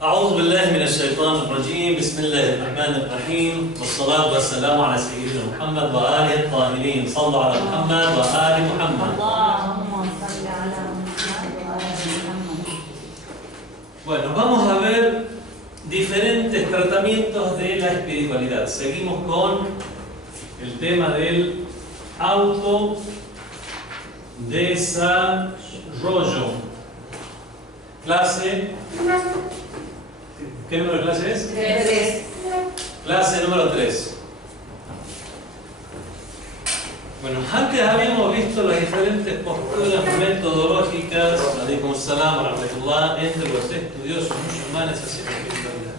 أعوذ بالله من الشيطان الرجيم. بسم الله الرحمن الرحيم، والصلاة والسلام على سيدنا محمد وآله الطاهرين. صلوا على محمد وآل محمد. اللهم صل على محمد وآل محمد. Bueno, vamos a ver diferentes tratamientos de la espiritualidad. Seguimos con el tema del autodesarrollo. Clase. ¿Qué número de clase es? 3. Clase número 3. Bueno, antes habíamos visto las diferentes posturas metodológicas, alaikum salam wa rahmatullah, entre los estudiosos musulmanes hacia la espiritualidad.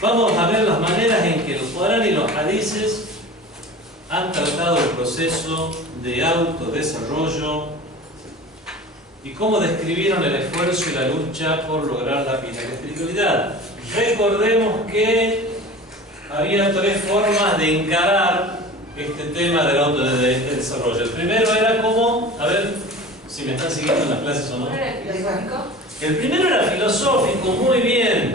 Vamos a ver las maneras en que el Corán y los hadices han tratado el proceso de autodesarrollo y cómo describieron el esfuerzo y la lucha por lograr la vida de la espiritualidad. Recordemos que había 3 formas de encarar este tema del autodesarrollo. El primero era como, a ver si me están siguiendo en las clases o no. ¿Era el filosófico? El primero era filosófico, muy bien.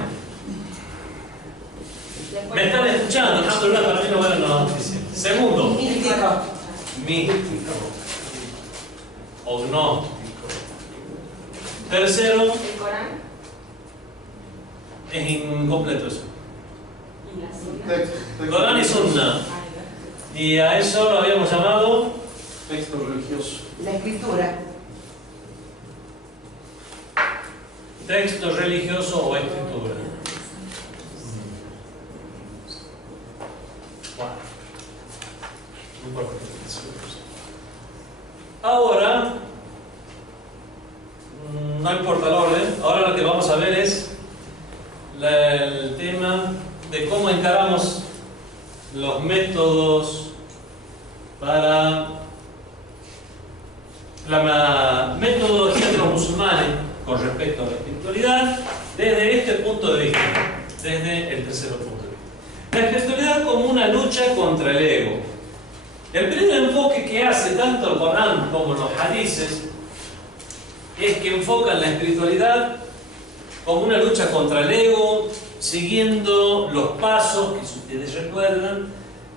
Me están escuchando, alhamdulillah, para mí no vale una noticia. Segundo, Místico. místico o gnóstico. Tercero, ¿El Corán? es incompleto eso. ¿Y la sunna? Corán y Sunna. Y a eso lo habíamos llamado Texto religioso. La escritura. texto religioso o escritura. No importa. Ahora, no importa el orden, ahora lo que vamos a ver es el tema de cómo encaramos los métodos para la metodología de los musulmanes con respecto a la espiritualidad desde este punto de vista, desde el tercer punto de vista. La espiritualidad como una lucha contra el ego. El primer enfoque que hace tanto el Corán como los hadices es que enfocan la espiritualidad como una lucha contra el ego, siguiendo los pasos que, si ustedes recuerdan,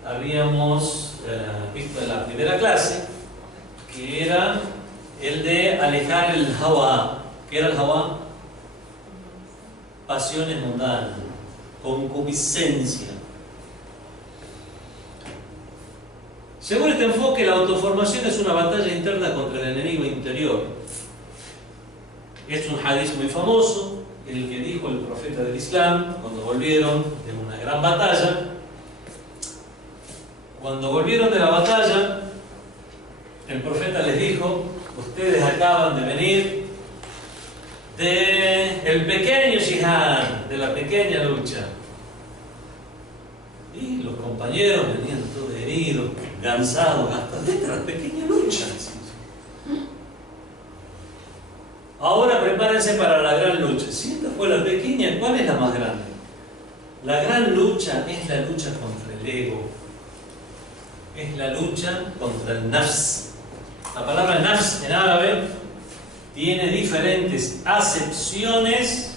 habíamos visto en la primera clase, que era el de alejar el hawa. ¿Qué era el hawa? Pasiones mundanas, concupiscencia. Según este enfoque, la autoformación es una batalla interna contra el enemigo interior. Es un hadiz muy famoso, el que dijo el profeta del Islam cuando volvieron de una gran batalla. Cuando volvieron de la batalla, el profeta les dijo: ustedes acaban de venir del pequeño jihad, de la pequeña lucha. Y los compañeros venían todos heridos, cansados, hasta de la pequeña lucha. Ahora prepárense para la gran lucha. Si esta fue la pequeña, ¿cuál es la más grande? La gran lucha es la lucha contra el ego. Es la lucha contra el nafs. La palabra nafs en árabe tiene diferentes acepciones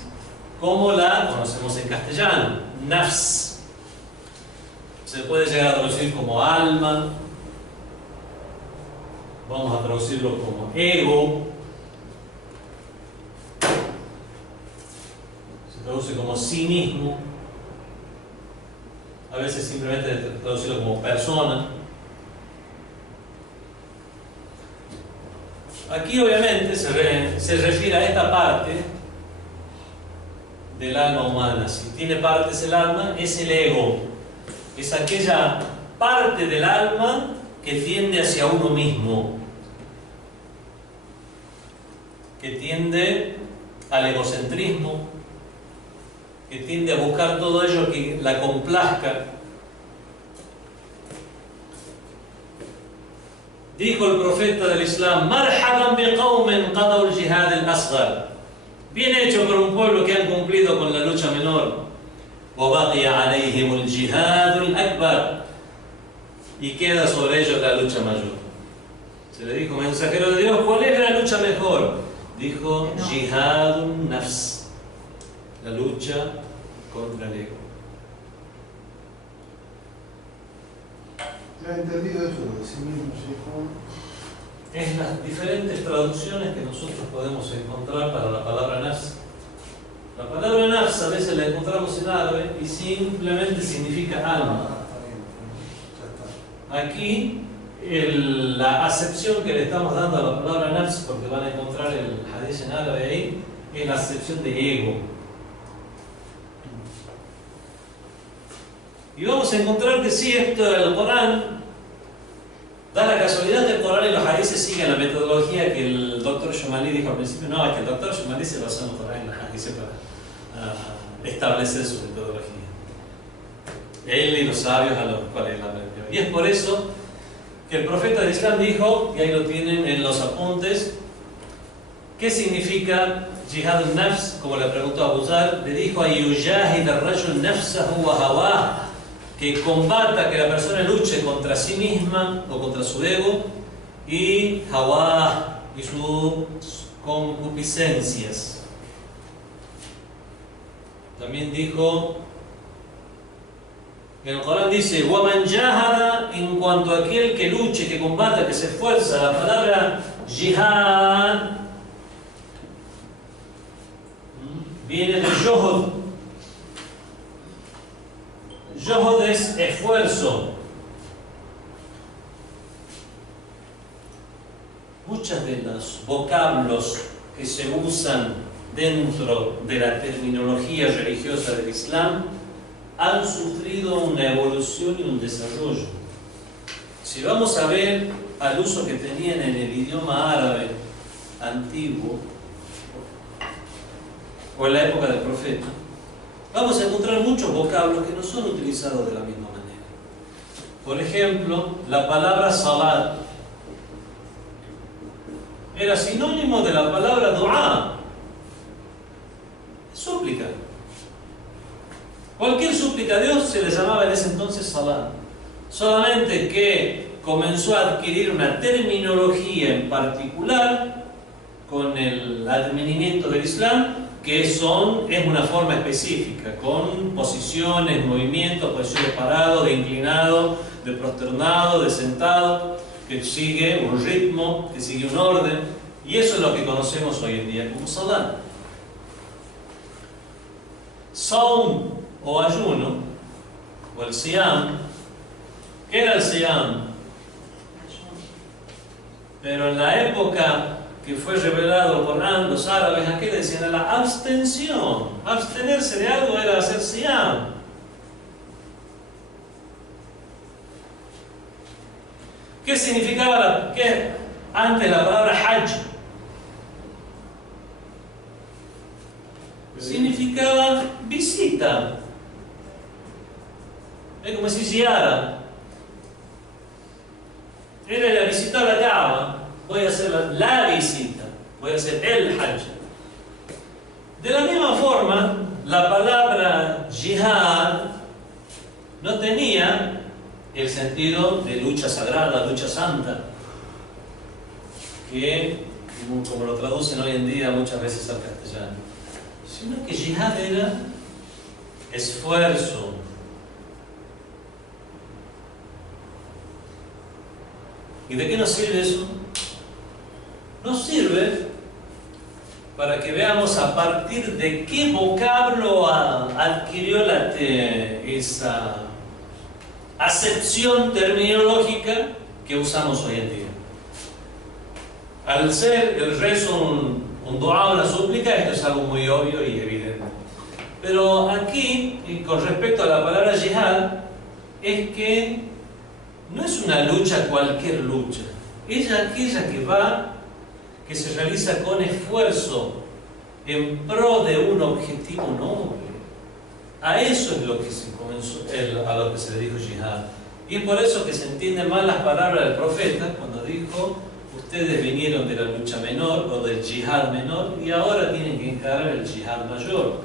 como la conocemos en castellano. Nafs. Se puede llegar a traducir como alma. Vamos a traducirlo como ego. Se traduce como sí mismo. A veces simplemente traducirlo como persona. Aquí obviamente se refiere a esta parte del alma humana. Si tiene partes el alma, es el ego. Es aquella parte del alma que tiende hacia uno mismo, que tiende al egocentrismo, que tiende a buscar todo ello que la complazca. Dijo el profeta del Islam: Marhaban biqawmin qadaw al-jihad al-asghar. Bien hecho por un pueblo que han cumplido con la lucha menor. وَبَقِيَ عَلَيْهِمُ الْجِهَادُ الْأَكْبَرُ. Y queda sobre ellos la lucha mayor. Se le dijo: mensajero de Dios, ¿cuál es la lucha mejor? Dijo: Jihadun nafs, la lucha contra el ego. ¿Ya he entendido eso de sí mismo, Es las diferentes traducciones que nosotros podemos encontrar para la palabra nafs. La palabra nafs a veces la encontramos en árabe y simplemente significa alma. Aquí la acepción que le estamos dando a la palabra nafs, porque van a encontrar el hadith en árabe ahí, es la acepción de ego. Y vamos a encontrar que sí, esto del Corán da la casualidad que el Corán y los hadices siguen la metodología que el Dr. Shumali dijo al principio. No, es que el Dr. Shumali se basó en el Corán y los hadices para establecer su metodología. Él y los sabios a los cuales él aprendió. Y es por eso que el profeta del Islam dijo, y ahí lo tienen en los apuntes, ¿qué significa jihad al-nafs? Como le preguntó a Abu Zar, le dijo a yujahid al-rajul nafsahu wa hawah, que combata, que la persona luche contra sí misma o contra su ego y hawah y sus concupiscencias. También dijo, en el Corán dice, وَمَنْ جَاهَدَ, en cuanto a aquel que luche, que combata, que se esfuerza. La palabra jihad viene de juhd. Juhd es esfuerzo. Muchos de los vocablos que se usan dentro de la terminología religiosa del Islam han sufrido una evolución y un desarrollo. Si vamos a ver al uso que tenían en el idioma árabe antiguo o en la época del profeta, vamos a encontrar muchos vocablos que no son utilizados de la misma manera. Por ejemplo, la palabra salat era sinónimo de la palabra dua, súplica. Cualquier súplica a Dios se le llamaba en ese entonces salat. Solamente que comenzó a adquirir una terminología en particular con el advenimiento del Islam, que es una forma específica, con posiciones, movimientos, posiciones de parado, de inclinado, de prosternado, de sentado, que sigue un ritmo, que sigue un orden, y eso es lo que conocemos hoy en día como salat. Saum o ayuno, o el siyam. ¿Qué era el siyam? Pero en la época que fue revelado el Corán, los árabes, ¿a qué decían? A la abstención. Abstenerse de algo era hacer siyam. ¿Qué significaba antes la palabra hajj? Significaba visita. Es como si ziara. Era ir a visitar la Kaaba. Voy a hacer la visita. Voy a hacer el hajj. De la misma forma, la palabra jihad no tenía el sentido de lucha sagrada, lucha santa, que, como lo traducen hoy en día muchas veces al castellano, sino que jihad era esfuerzo. ¿Y de qué nos sirve eso? Nos sirve para que veamos a partir de qué vocablo adquirió esa acepción terminológica que usamos hoy en día. Al ser el rezo un dua, una súplica, esto es algo muy obvio y evidente. Pero aquí, y con respecto a la palabra jihad, es que no es una lucha cualquier lucha. Es aquella que se realiza con esfuerzo en pro de un objetivo noble. A eso es lo que se comenzó, a lo que se le dijo jihad. Y es por eso que se entienden mal las palabras del profeta cuando dijo: ustedes vinieron de la lucha menor o del jihad menor y ahora tienen que encarar el jihad mayor.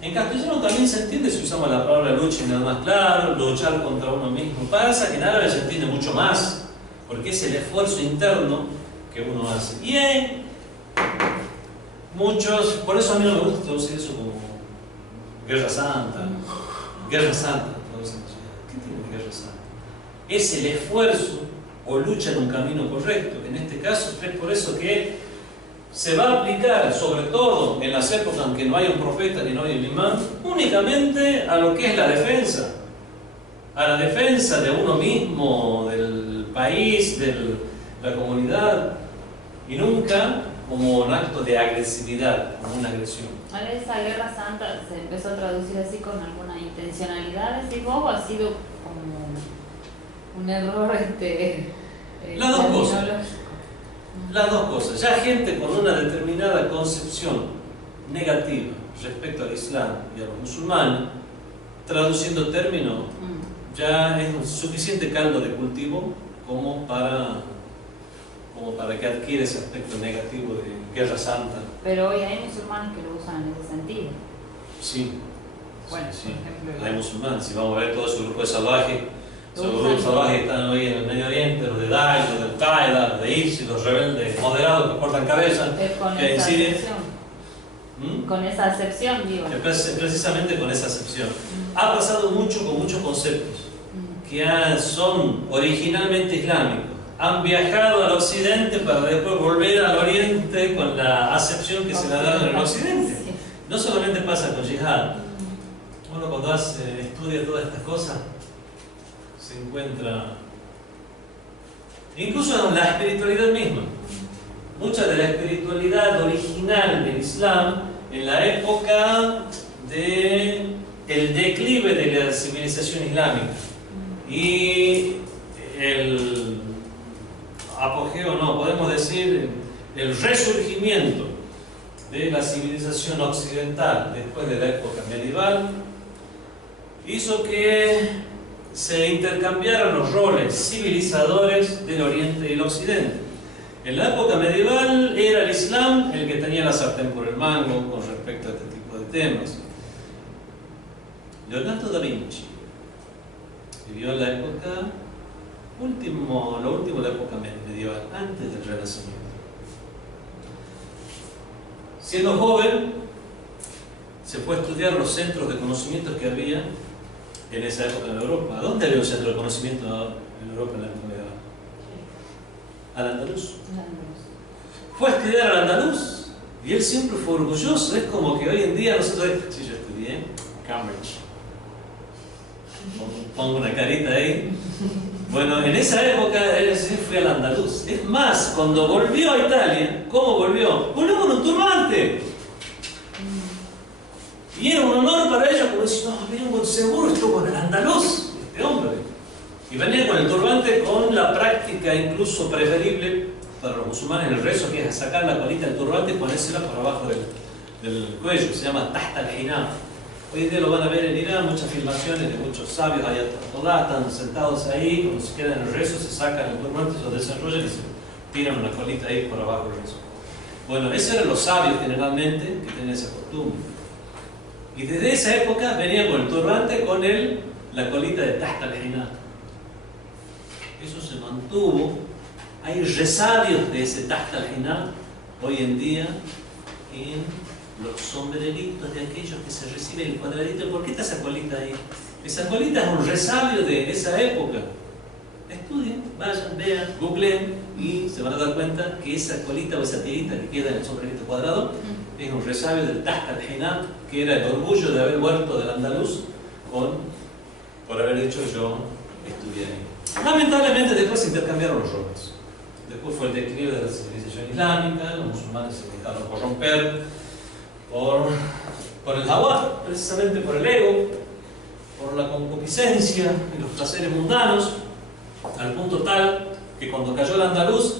En castellano también se entiende si usamos la palabra lucha y nada más claro, luchar contra uno mismo. Pasa que en árabe se entiende mucho más, porque es el esfuerzo interno que uno hace. Y muchos, por eso a mí no me gusta traducir eso como guerra santa. Guerra santa, ¿qué tiene guerra santa? Es el esfuerzo o lucha en un camino correcto. En este caso es por eso que se va a aplicar, sobre todo en las épocas en que no hay un profeta ni no hay un imán, únicamente a lo que es la defensa. A la defensa de uno mismo, del país, de la comunidad, y nunca como un acto de agresividad, como una agresión. Ahora, esa guerra santa se empezó a traducir así con alguna intencionalidad, decís vos, o ha sido como un error Las dos cosas. terminológico? Las dos cosas. Ya gente con una determinada concepción negativa respecto al Islam y a los musulmanes, traduciendo términos, ya es un suficiente caldo de cultivo como para que adquiera ese aspecto negativo de guerra santa. Pero hoy hay musulmanes que lo usan en ese sentido. Sí. Bueno, Sí. por ejemplo, Hay musulmanes, si vamos a ver todo ese grupo de salvajes, esos Usan. grupos salvajes que están hoy en el Medio Oriente, los de Daesh, los de Al-Qaeda, los de ISIS, los rebeldes moderados que cortan cabezas, es con que esa inciden. acepción. ¿Mm? Con esa acepción, digo. Precisamente con esa acepción. Ha pasado mucho con muchos conceptos que son originalmente islámicos. Han viajado al occidente para después volver al oriente con la acepción que se le ha dado en el occidente. Sí. No solamente pasa con yihad. Uno cuando estudia todas estas cosas se encuentra incluso en la espiritualidad misma. Mucha de la espiritualidad original del Islam en la época del declive de la civilización islámica y el apogeo, no, podemos decir el resurgimiento de la civilización occidental después de la época medieval hizo que se intercambiaran los roles civilizadores del Oriente y el Occidente. En la época medieval era el Islam el que tenía la sartén por el mango con respecto a este tipo de temas. Leonardo da Vinci vivió en la época lo último de la época medieval, antes del Renacimiento. Siendo joven, se fue a estudiar los centros de conocimientos que había en esa época en Europa. ¿Dónde había un centro de conocimiento en Europa en la época medieval? Al-Andalus. Fue a estudiar al Andalus y él siempre fue orgulloso. Es como que hoy en día nosotros, sí, yo estudié Cambridge. Pongo una carita ahí. Bueno, en esa época él fue al Andalus. Es más, cuando volvió a Italia, ¿cómo volvió? Volvió con un turbante. Y era un honor para ellos, como decir, no, miren, seguro estuvo con el Andaluz, este hombre. Y venía con el turbante con la práctica incluso preferible para los musulmanes el rezo, que es sacar la colita del turbante y ponérsela por abajo del cuello, se llama tahta al-hinam. Hoy en día lo van a ver en Irán, muchas filmaciones de muchos sabios, ayatolás, están sentados ahí, cuando se quedan en el rezo, se sacan el turbante, se lo desarrollan y se tiran una colita ahí por abajo del rezo. Bueno, esos eran los sabios generalmente que tenían esa costumbre. Y desde esa época venía con el turbante con la colita de tahta al-hinam. Eso se mantuvo. Hay resabios de ese tahta al-hinam hoy en día en los sombreritos de aquellos que se reciben el cuadradito. ¿Por qué está esa colita ahí? Esa colita es un resabio de esa época. Estudien, vayan, vean, googleen y se van a dar cuenta que esa colita o esa tirita que queda en el sombrerito cuadrado es un resabio del tahta al-hinam, que era el orgullo de haber vuelto del Andaluz por haber dicho yo estudié ahí. Lamentablemente después se intercambiaron los roles. Después fue el declive de la civilización islámica, los musulmanes se dejaron corromper por el hawa, precisamente por el ego, por la concupiscencia y los placeres mundanos, al punto tal que cuando cayó el Andaluz,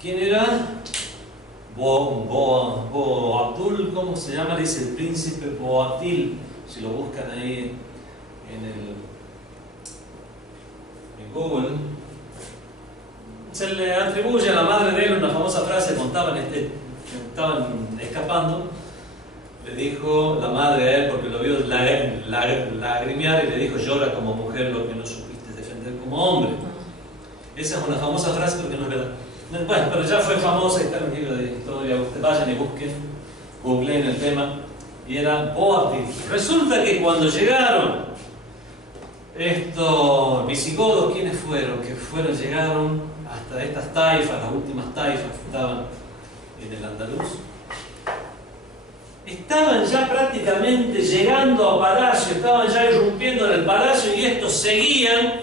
¿quién era? Boabdul, ¿cómo se llama? Dice el príncipe Boabdil, si lo buscan ahí en Google. Se le atribuye a la madre de él una famosa frase cuando estaban escapando. Le dijo la madre a él, porque lo vio lagrimear, y le dijo: llora como mujer lo que no supiste defender como hombre. Esa es una famosa frase, porque no es verdad. Bueno, pero ya fue famosa, está en el libro de historia, ustedes vayan y busquen, googleen el tema, y era Boabdil. Resulta que cuando llegaron estos visigodos, ¿quiénes fueron? Llegaron hasta estas taifas, las últimas taifas que estaban en el Andaluz. Estaban ya prácticamente llegando a palacio, estaban ya irrumpiendo en el palacio y estos seguían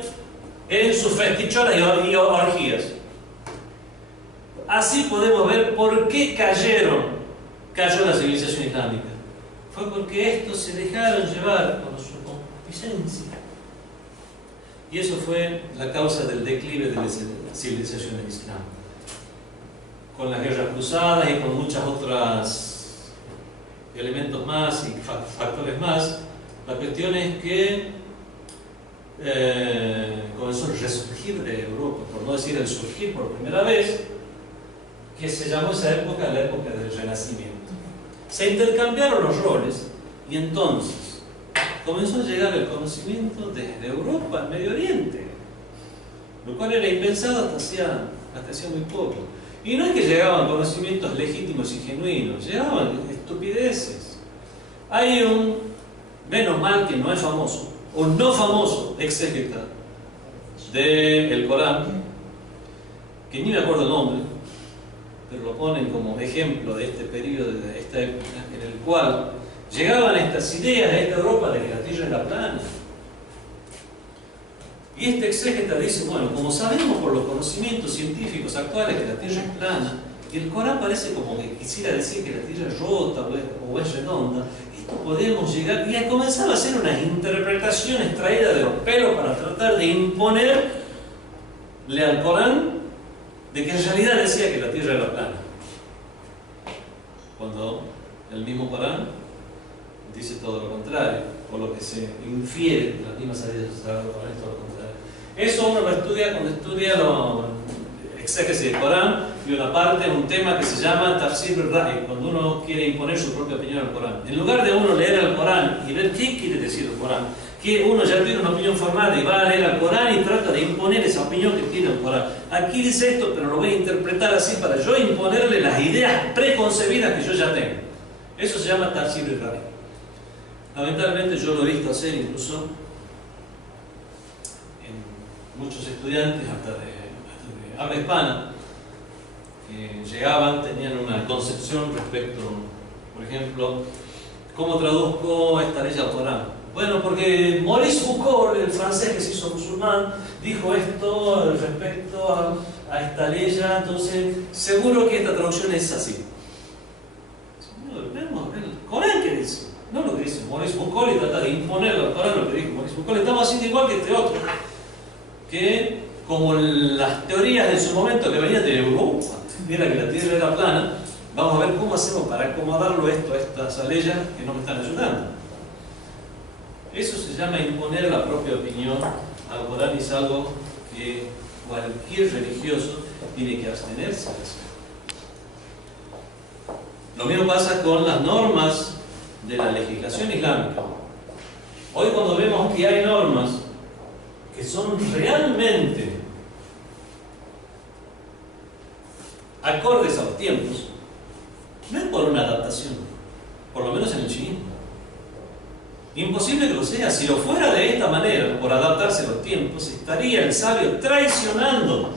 en sus festicholas y orgías. Así podemos ver por qué cayó la civilización islámica. Fue porque estos se dejaron llevar por su concupiscencia. Y eso fue la causa del declive de la civilización del Islam. Con las guerras cruzadas y con muchas otras elementos más y factores más, la cuestión es que comenzó a resurgir de Europa, por no decir el surgir por primera vez, que se llamó esa época la época del Renacimiento. Se intercambiaron los roles y entonces comenzó a llegar el conocimiento desde Europa al Medio Oriente, lo cual era impensado hasta hacía muy poco. Y no es que llegaban conocimientos legítimos y genuinos, llegaban estupideces. Hay un, menos mal que no es famoso, un no famoso exégeta del Corán, que ni me acuerdo el nombre, pero lo ponen como ejemplo de este periodo, de esta época, en el cual llegaban estas ideas de esta Europa de que la Tierra era plana. Y este exégeta dice, bueno, como sabemos por los conocimientos científicos actuales que la Tierra es plana, y el Corán parece como que quisiera decir que la Tierra es rota o es redonda, esto podemos llegar, y comenzaba a hacer unas interpretaciones traídas de los pelos para tratar de imponerle al Corán de que en realidad decía que la Tierra era plana. Cuando el mismo Corán dice todo lo contrario, o lo que se infiere de las mismas salidas del Sagrado Corán es todo lo contrario. Eso uno lo estudia cuando estudia la exégesis del Corán, y una parte, un tema que se llama Tafsir al-Ra'i, cuando uno quiere imponer su propia opinión al Corán. En lugar de uno leer el Corán y ver qué quiere decir el Corán, que uno ya tiene una opinión formada y va a leer el Corán y trata de imponer esa opinión que tiene el Corán. Aquí dice esto, pero lo voy a interpretar así para yo imponerle las ideas preconcebidas que yo ya tengo. Eso se llama Tafsir al-Ra'i. Lamentablemente yo lo he visto hacer incluso en muchos estudiantes hasta de habla hispana, que llegaban, tenían una concepción respecto, por ejemplo, ¿cómo traduzco esta ley al Corán? Bueno, porque Maurice Foucault, el francés que se hizo musulmán, dijo esto respecto a esta ley, entonces seguro que esta traducción es así. Vemos el Corán que dice, no lo que dice Maurice Foucault y trata de imponerlo al Corán lo que dijo Maurice Foucault. Estamos haciendo igual que este otro, que como las teorías de su momento que venían de Europa, era que la Tierra era plana, vamos a ver cómo hacemos para acomodarlo esto a estas leyes que no me están ayudando. Eso se llama imponer la propia opinión al Corán, y es algo que cualquier religioso tiene que abstenerse de hacer. Lo mismo pasa con las normas de la legislación islámica. Hoy cuando vemos que hay normas que son realmente acordes a los tiempos, no es por una adaptación, por lo menos en el chiismo. Imposible que lo sea. Si lo fuera de esta manera, por adaptarse a los tiempos, estaría el sabio traicionando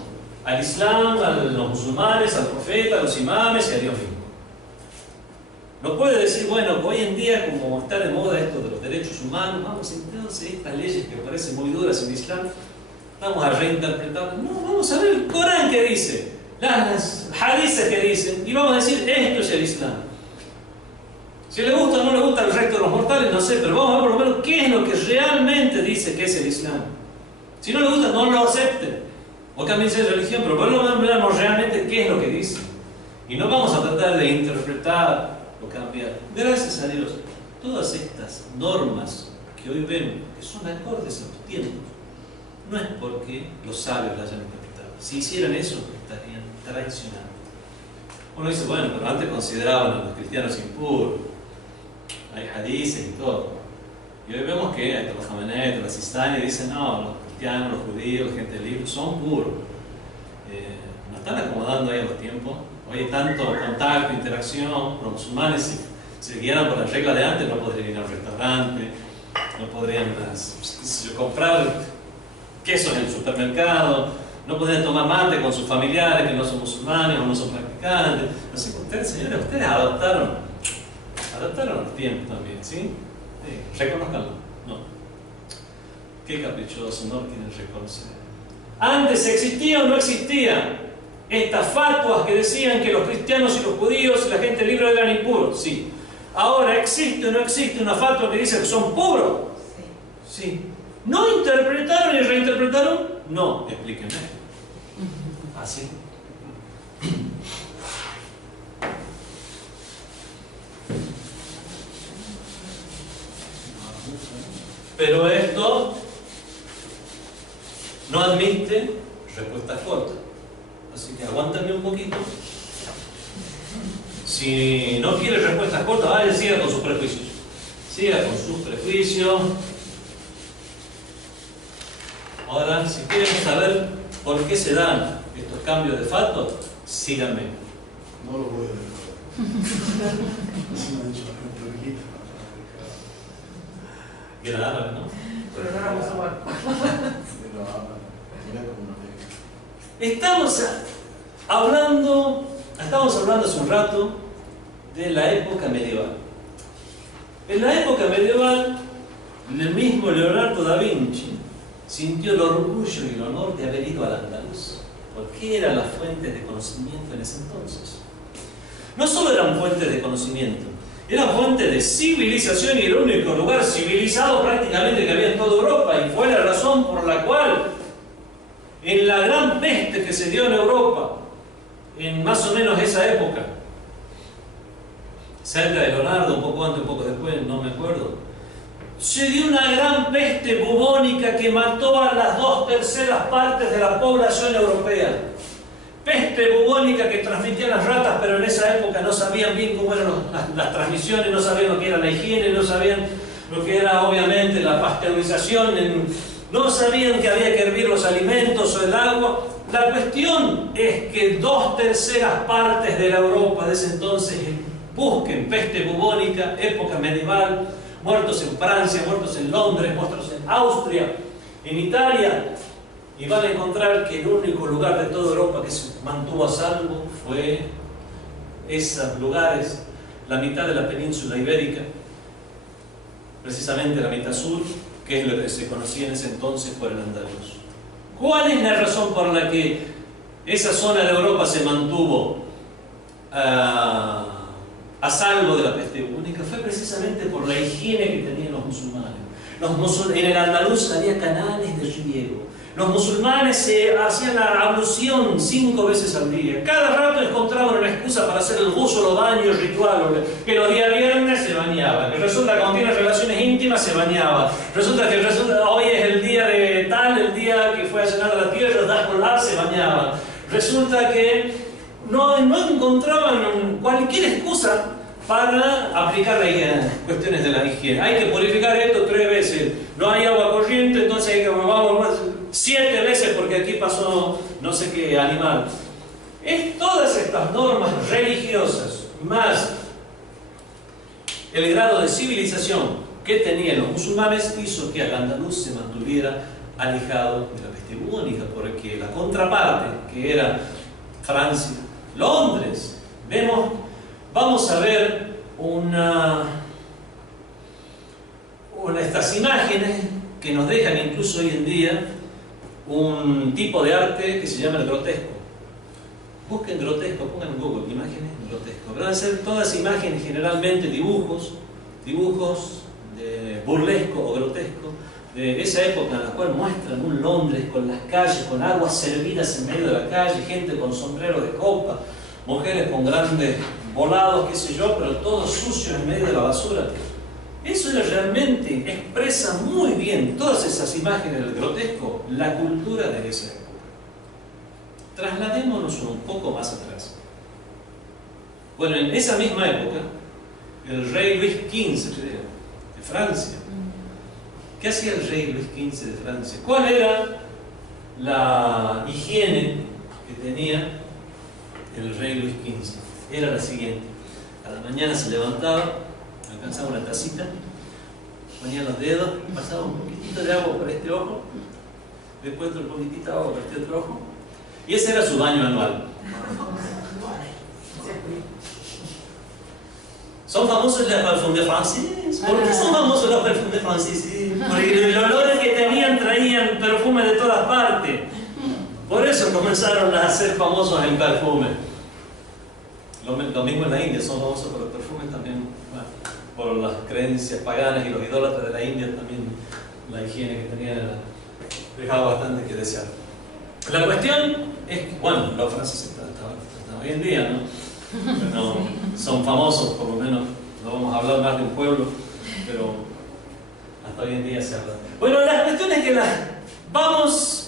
al Islam, a los musulmanes, al profeta, a los imames y a Dios mismo. No puede decir, bueno, hoy en día, como está de moda esto de los derechos humanos, vamos entonces estas leyes que parecen muy duras en el Islam, vamos a reinterpretarlas. No, vamos a ver el Corán que dice, las hadices que dicen, y vamos a decir, esto es el Islam. Si le gusta o no le gusta al resto de los mortales, no sé, pero vamos a ver por lo menos qué es lo que realmente dice que es el Islam. Si no le gusta, no lo acepten, o cámbiense de religión, pero por lo menos veamos realmente qué es lo que dice. Y no vamos a tratar de interpretar o cambiar. Gracias a Dios, todas estas normas que hoy vemos, que son acordes a los tiempos, no es porque los sabios las hayan interpretado. Si hicieran eso, estarían traicionando. Uno dice, bueno, pero antes consideraban a los cristianos impuros, hay hadices y todo. Y hoy vemos que los Jamenet, los Sistani dicen, no, los cristianos, los judíos, la gente libre son puros. están acomodando ahí a los tiempos. Hoy hay tanto contacto, interacción. Los musulmanes, si se guiaran por la regla de antes, no podrían ir al restaurante, no podrían comprar quesos en el supermercado, no podrían tomar mate con sus familiares que no son musulmanes o no son practicantes. No sé, ustedes, señores, ustedes adoptaron los tiempos también, ¿sí? Sí, reconozcanlo. No. Qué caprichoso, no quieren reconocer. Antes existía o no existía estas fatuas que decían que los cristianos y los judíos y la gente libre eran impuros. Sí. Ahora, ¿existe o no existe una fatua que dice que son puros? Sí. Sí. ¿No interpretaron y reinterpretaron? No. Explíquenme. ¿Así? Pero esto no admite respuestas cortas. Así que aguántenme un poquito. Si no quiere respuestas cortas, vaya, siga con sus prejuicios. Siga con sus prejuicios. Ahora, si quieren saber por qué se dan estos cambios de fatwa, síganme. No lo voy a dejar. Así me ha dicho la gente ahorita. Que era árabe, ¿no? Pero no era musulmán. Estamos hablando hace un rato de la época medieval. En la época medieval, el mismo Leonardo da Vinci sintió el orgullo y el honor de haber ido al Andaluz, porque eran las fuentes de conocimiento en ese entonces. No solo eran fuentes de conocimiento, eran fuentes de civilización y el único lugar civilizado prácticamente que había en toda Europa, y fue la razón por la cual en la gran peste que se dio en Europa, en más o menos esa época, cerca de Leonardo, un poco antes, un poco después, no me acuerdo, se dio una gran peste bubónica que mató a las 2/3 partes de la población europea. Peste bubónica que transmitían las ratas, pero en esa época no sabían bien cómo eran las transmisiones, no sabían lo que era la higiene, no sabían lo que era obviamente la pasteurización, no sabían que había que hervir los alimentos o el agua. La cuestión es que 2/3 partes de la Europa de ese entonces, busquen peste bubónica, época medieval, muertos en Francia, muertos en Londres, muertos en Austria, en Italia, y van a encontrar que el único lugar de toda Europa que se mantuvo a salvo fue esos lugares, la mitad de la península ibérica, precisamente la mitad sur, que es lo que se conocía en ese entonces por el andaluz. ¿Cuál es la razón por la que esa zona de Europa se mantuvo a salvo de la peste bubónica? Fue precisamente por la higiene que tenían los musulmanes. En el andaluz había canales de riego. Los musulmanes se hacían la ablución 5 veces al día. Cada rato encontraban una excusa para hacer el ghusl o baño ritual. Que los días viernes se bañaban. Que resulta que cuando tienen relaciones íntimas se bañaban. Resulta que hoy es el día de tal, el día que fue a llenar la tierra, Dajolá, se bañaban. Resulta que no encontraban cualquier excusa para aplicar las cuestiones de la higiene. Hay que purificar esto 3 veces. No hay agua corriente, entonces hay que vamos 7 veces porque aquí pasó no sé qué animal. Es todas estas normas religiosas más el grado de civilización que tenían los musulmanes hizo que al-Andalus se mantuviera alejado de la peste bubónica, porque la contraparte, que era Francia, Londres, vamos a ver estas imágenes que nos dejan incluso hoy en día un tipo de arte que se llama el grotesco. Busquen grotesco, pongan en Google imágenes grotesco. Van a ser todas imágenes, generalmente dibujos de burlesco o grotesco, de esa época en la cual muestran un Londres con las calles, con aguas servidas en medio de la calle, gente con sombrero de copa, mujeres con grandes volados, qué sé yo, pero todo sucio en medio de la basura. Eso realmente expresa muy bien, todas esas imágenes del grotesco, la cultura de esa época. Trasladémonos un poco más atrás. Bueno, en esa misma época, el rey Luis XV, creo, de Francia. ¿Qué hacía el rey Luis XV de Francia? ¿Cuál era la higiene que tenía el rey Luis XV. Era la siguiente: a la mañana se levantaba, alcanzaba una tacita, ponía los dedos, pasaba un poquitito de agua por este ojo, después otro poquitito de agua por este otro ojo, y ese era su baño anual. ¿Son famosos los perfumes franceses? ¿Por qué son famosos los perfumes franceses? Porque los olores que tenían traían perfume de todas partes. Por eso comenzaron a ser famosos en perfume. Lo mismo en la India, son famosos por los perfumes también, bueno, por las creencias paganas y los idólatras de la India también. La higiene que tenían dejaba bastante que desear. La cuestión es que, bueno, los franceses hasta hoy en día, ¿no? Bueno, son famosos, por lo menos, no vamos a hablar más de un pueblo, pero hasta hoy en día se habla. Bueno, la cuestión es que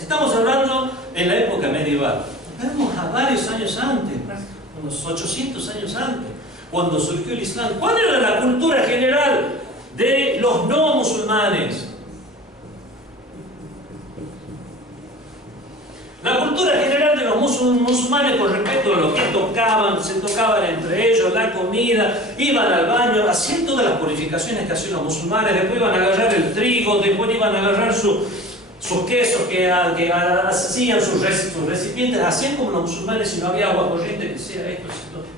estamos hablando en la época medieval. Vamos a varios años antes, unos 800 años antes, cuando surgió el Islam. ¿Cuál era la cultura general de los no musulmanes? La cultura general de los musulmanes con respecto a lo que tocaban, se tocaban entre ellos, la comida, iban al baño, hacían todas las purificaciones que hacían los musulmanes, después iban a agarrar el trigo, después iban a agarrar sus quesos que hacían sus recipientes, hacían como los musulmanes. Si no había agua corriente, que sea esto,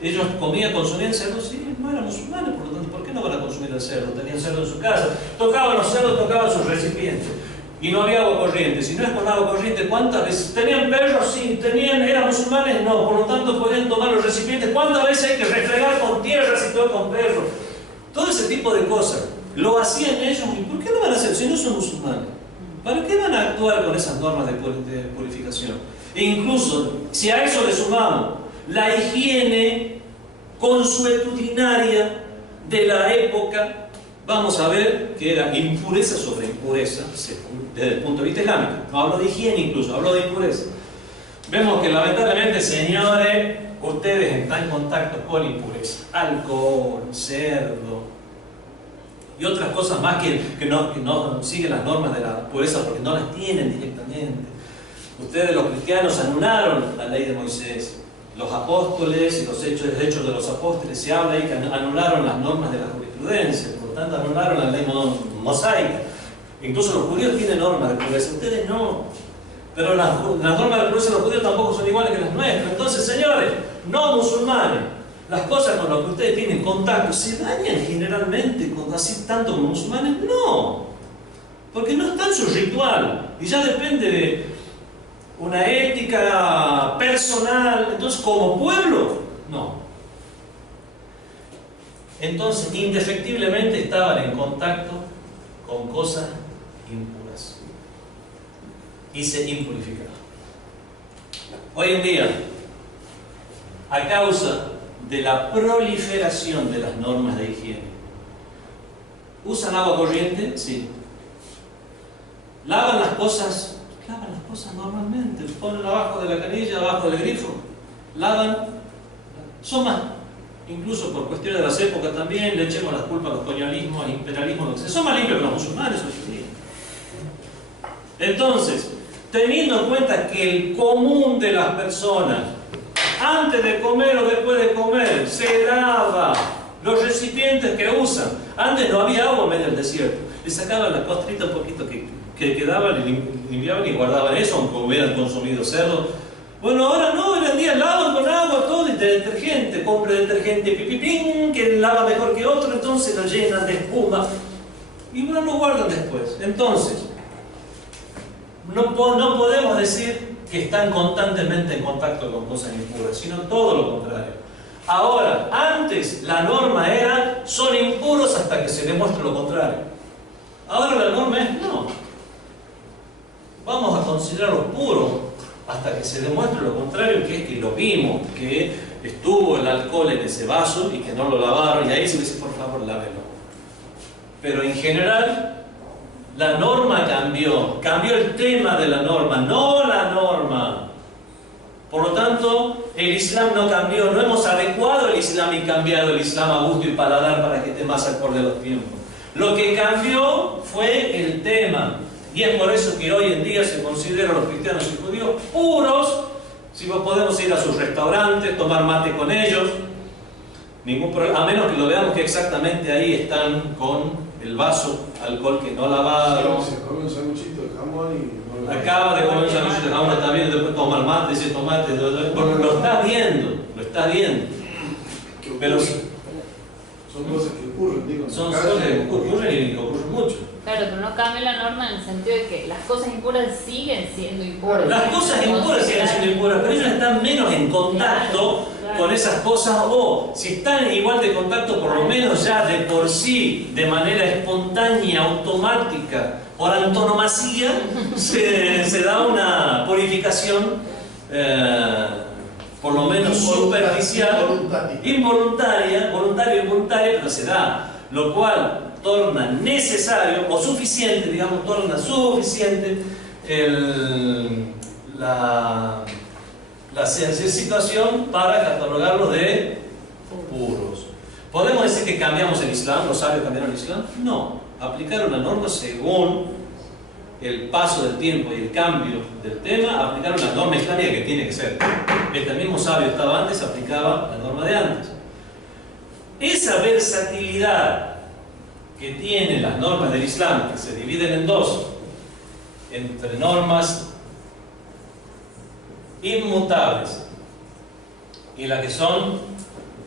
ellos comían, consumían cerdo, sí, no eran musulmanes, por lo tanto, ¿por qué no van a consumir el cerdo? Tenían cerdo en su casa, tocaban los cerdos, tocaban sus recipientes. Y no había agua corriente. Si no es con agua corriente, ¿cuántas veces? ¿Tenían perros? Sí. ¿Eran musulmanes? No. Por lo tanto, podían tomar los recipientes. ¿Cuántas veces hay que refregar con tierra si todo con perros? Todo ese tipo de cosas. Lo hacían ellos. ¿Y por qué lo van a hacer si no son musulmanes? ¿Para qué van a actuar con esas normas de purificación? E incluso, si a eso le sumamos la higiene consuetudinaria de la época, vamos a ver que era impureza sobre impureza desde el punto de vista islámico. No hablo de higiene incluso, hablo de impureza. Vemos que lamentablemente, señores, ustedes están en contacto con impureza. Alcohol, cerdo y otras cosas más que no siguen las normas de la pureza porque no las tienen directamente. Ustedes, los cristianos, anularon la ley de Moisés. Los apóstoles y los hechos de los apóstoles, se habla ahí que anularon las normas de la jurisprudencia, por lo tanto anularon la ley mosaica. Incluso los judíos tienen normas de pureza, ustedes no. Pero las normas de pureza de los judíos tampoco son iguales que las nuestras. Entonces, señores, no musulmanes, las cosas con las que ustedes tienen contacto, ¿se dañan generalmente así tanto como musulmanes? No, porque no está en su ritual y ya depende de una ética personal. Entonces, como pueblo, no. Entonces, indefectiblemente estaban en contacto con cosas impuras y se impurificaban. Hoy en día, a causa de la proliferación de las normas de higiene, ¿usan agua corriente? Sí. ¿Lavan las cosas normalmente? Ponen abajo de la canilla, abajo del grifo, lavan. Son más, incluso por cuestiones de las épocas también, le echemos las culpas a los colonialismos, al imperialismo, lo que sea. Son más limpios que los musulmanes hoy en día. Entonces, teniendo en cuenta que el común de las personas, antes de comer o después de comer, se lava los recipientes que usan. Antes no había agua en medio del desierto. Le sacaban la costrita un poquito que quedaban y limpiaban y guardaban eso, aunque hubieran consumido cerdo. Bueno, ahora no, hoy en día lavan con agua todo y de detergente. Compre detergente pipipín, que lava mejor que otro, entonces lo llenan de espuma y bueno, lo guardan después. Entonces, no podemos decir que están constantemente en contacto con cosas impuras, sino todo lo contrario. Ahora, antes la norma era, son impuros hasta que se demuestre lo contrario. Ahora la norma es, no. Vamos a considerarlo puro hasta que se demuestre lo contrario, que es que lo vimos, que estuvo el alcohol en ese vaso y que no lo lavaron, y ahí se dice, por favor, lávelo. Pero en general, la norma cambió el tema de la norma, no la norma. Por lo tanto, el Islam no cambió, no hemos adecuado el Islam y cambiado el Islam a gusto y paladar para que esté más acorde a los tiempos. Lo que cambió fue el tema, y es por eso que hoy en día se consideran los cristianos y judíos puros Si podemos ir a sus restaurantes, tomar mate con ellos, ningún problema, a menos que lo veamos que exactamente ahí están con el vaso, alcohol que no lavado. Se come un sanguchito de jamón y... no lo- Acaba de comer un sándwich de jamón, está viendo, después toma el mate, dice tomate, lo está viendo, lo está viendo. que Pero ocurre. Son cosas que ocurren, digo. en son la cosas calle, que ocurren y que ocurren mucho. Claro, pero no cambia la norma en el sentido de que las cosas impuras siguen siendo impuras. Las cosas impuras siguen siendo impuras, pero ellos están menos en contacto con esas cosas, o si están igual de contacto, por lo menos ya de por sí, de manera espontánea, automática, por antonomasia, se da una purificación, por lo menos superficial, voluntaria, pero se da, lo cual torna necesario o suficiente, digamos, torna suficiente la situación para catalogarlos de puros. ¿Podemos decir que cambiamos el Islam? ¿Los sabios cambiaron el Islam? No. Aplicaron la norma según el paso del tiempo y el cambio del tema, aplicaron la norma islámica que tiene que ser. Este mismo sabio estaba antes, aplicaba la norma de antes. Esa versatilidad que tienen las normas del Islam, que se dividen en dos, entre normas inmutables y las que son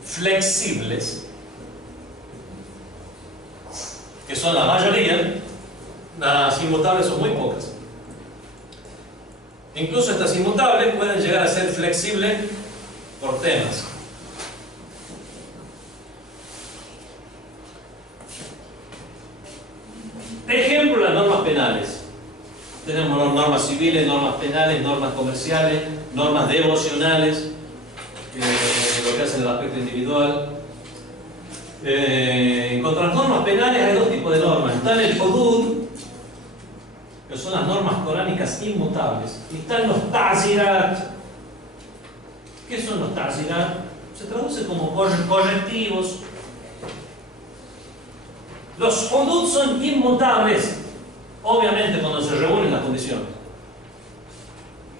flexibles, que son la mayoría, las inmutables son muy pocas. Incluso estas inmutables pueden llegar a ser flexibles por temas. Ejemplo, las normas penales. Tenemos normas civiles, normas penales, normas comerciales, normas devocionales, lo que hace en el aspecto individual. Contra las normas penales hay dos tipos de normas. Están el hudud, que son las normas coránicas inmutables, y están los ta'zirat. ¿Qué son los ta'zirat? Se traduce como correctivos. Los hudud son inmutables, obviamente cuando se reúnen las condiciones.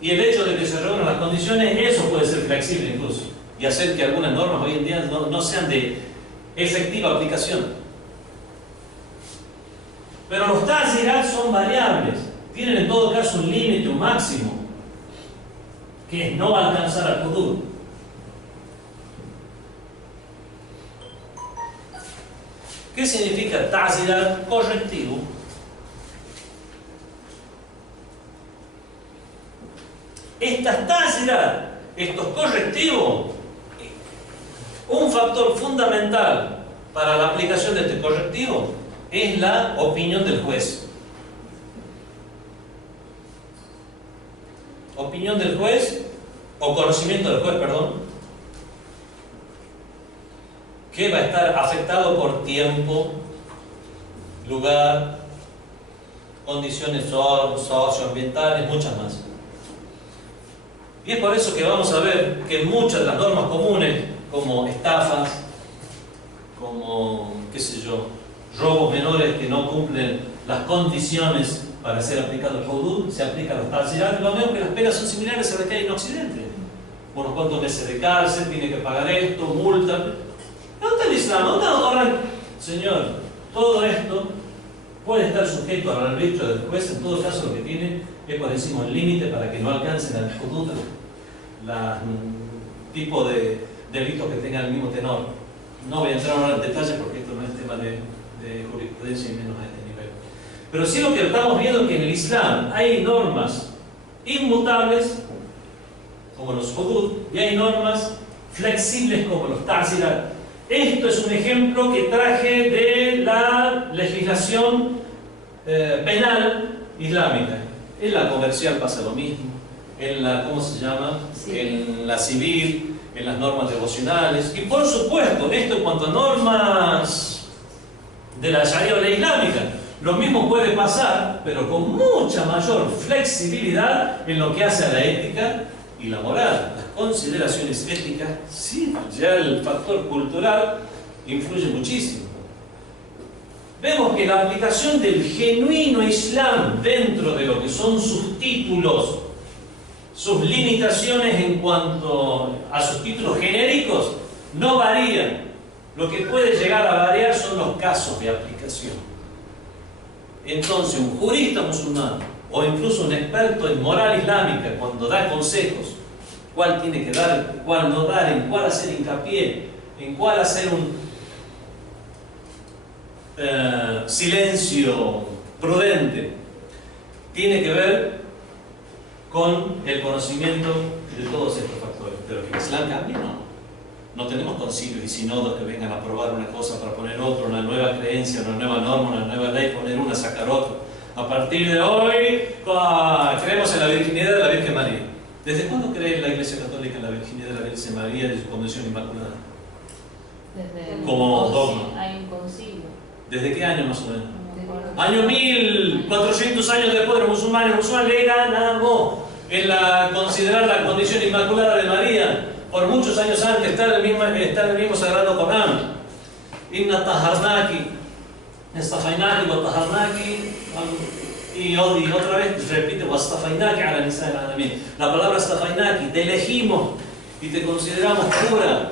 Y el hecho de que se reúnan las condiciones, eso puede ser flexible incluso, y hacer que algunas normas hoy en día no sean de efectiva aplicación. Pero los ta'zirat son variables, tienen en todo caso un límite, un máximo, que es no alcanzar al hudud. ¿Qué significa ta'zirat? Correctivo. Estas ta'zirat, estos correctivos, un factor fundamental para la aplicación de este correctivo es la opinión del juez. Opinión del juez, o conocimiento del juez, perdón, que va a estar afectado por tiempo, lugar, condiciones socioambientales, muchas más. Y es por eso que vamos a ver que muchas de las normas comunes, como estafas, como, qué sé yo, robos menores que no cumplen las condiciones para ser aplicado el hudud, se aplica a los ta'zirat. Lo vemos que las penas son similares a las que hay en Occidente. Unos cuantos meses de cárcel, tiene que pagar esto, multa. ¿Dónde está el Islam? ¿Dónde ahora? Señor, todo esto puede estar sujeto al arbitrio del juez. En todo caso, lo que tiene es por encima el límite para que no alcancen al hudud tipo de delitos que tengan el mismo tenor. No voy a entrar ahora en detalle porque esto no es tema de jurisprudencia y menos a este nivel. Pero sí lo que estamos viendo es que en el Islam hay normas inmutables como los hudud y hay normas flexibles como los ta'zirat. Esto es un ejemplo que traje de la legislación penal islámica. En la comercial pasa lo mismo, en la, ¿cómo se llama? Sí. En la civil, en las normas devocionales. Y por supuesto, esto en cuanto a normas de la Sharia o la islámica, lo mismo puede pasar, pero con mucha mayor flexibilidad en lo que hace a la ética y la moral. Las consideraciones éticas, sí, ya el factor cultural influye muchísimo. Vemos que la aplicación del genuino Islam dentro de lo que son sus títulos sus limitaciones en cuanto a sus títulos genéricos no varían. Lo que puede llegar a variar son los casos de aplicación. Entonces, un jurista musulmán o incluso un experto en moral islámica, cuando da consejos, cuál tiene que dar, cuál no dar, en cuál hacer hincapié, en cuál hacer un silencio prudente, tiene que ver con el conocimiento de todos estos factores. Pero que el Islam cambie, no. No tenemos concilios y sinodos que vengan a probar una cosa para poner otra, una nueva creencia, una nueva norma, una nueva ley, poner una, sacar otra. A partir de hoy, creemos en la virginidad de la Virgen María. ¿Desde cuándo cree la Iglesia Católica en la virginidad de la Virgen María y su convención inmaculada? Desde Como dogma. Hay un concilio. ¿Desde qué año más o menos? Año 1400 años después de los musulmanes le ganamos en considerar la condición inmaculada de María. Por muchos años antes está en el mismo Sagrado Corán. Inna taharnaki, estafainaki wa taharnaki, y otra vez repite wastafainaki ala nisa al alamin. La palabra estafainaki, te elegimos y te consideramos pura.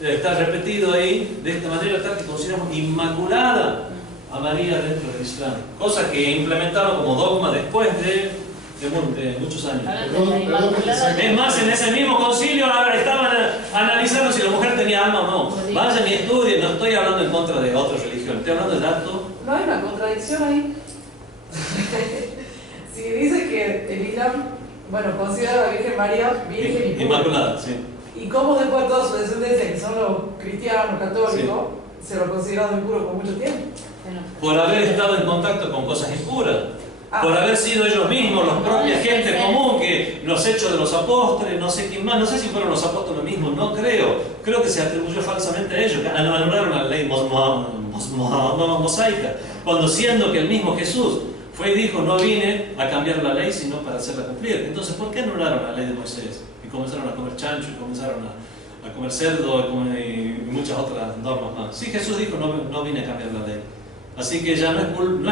Está repetido ahí de esta manera, tal que consideramos inmaculada a María dentro del Islam. Cosa que implementaron como dogma después de muchos años. Es más, en ese mismo concilio estaban analizando si la mujer tenía alma o no. Vayan y estudien, no estoy hablando en contra de otra religión, estoy hablando de datos. No hay una contradicción ahí. Si dice que el Islam, considera a la Virgen María virgen y pura. Inmaculada, sí. ¿Y cómo después de toda su descendencia, que son los cristianos, católicos, se lo consideraron impuro por mucho tiempo? Por haber estado en contacto con cosas impuras. Por haber sido ellos mismos, los propios gente común, que los hechos de los apóstoles, no sé quién más, no sé si fueron los apóstoles mismos, no creo. Creo que se atribuyó falsamente a ellos, que anularon la ley mosaica, cuando siendo que el mismo Jesús fue y dijo, no vine a cambiar la ley, sino para hacerla cumplir. Entonces, ¿por qué anularon la ley de Moisés? Y comenzaron a comer chancho, y comenzaron a comer cerdo, y muchas otras normas más. Sí, Jesús dijo, no vine a cambiar la ley. Así que ya no es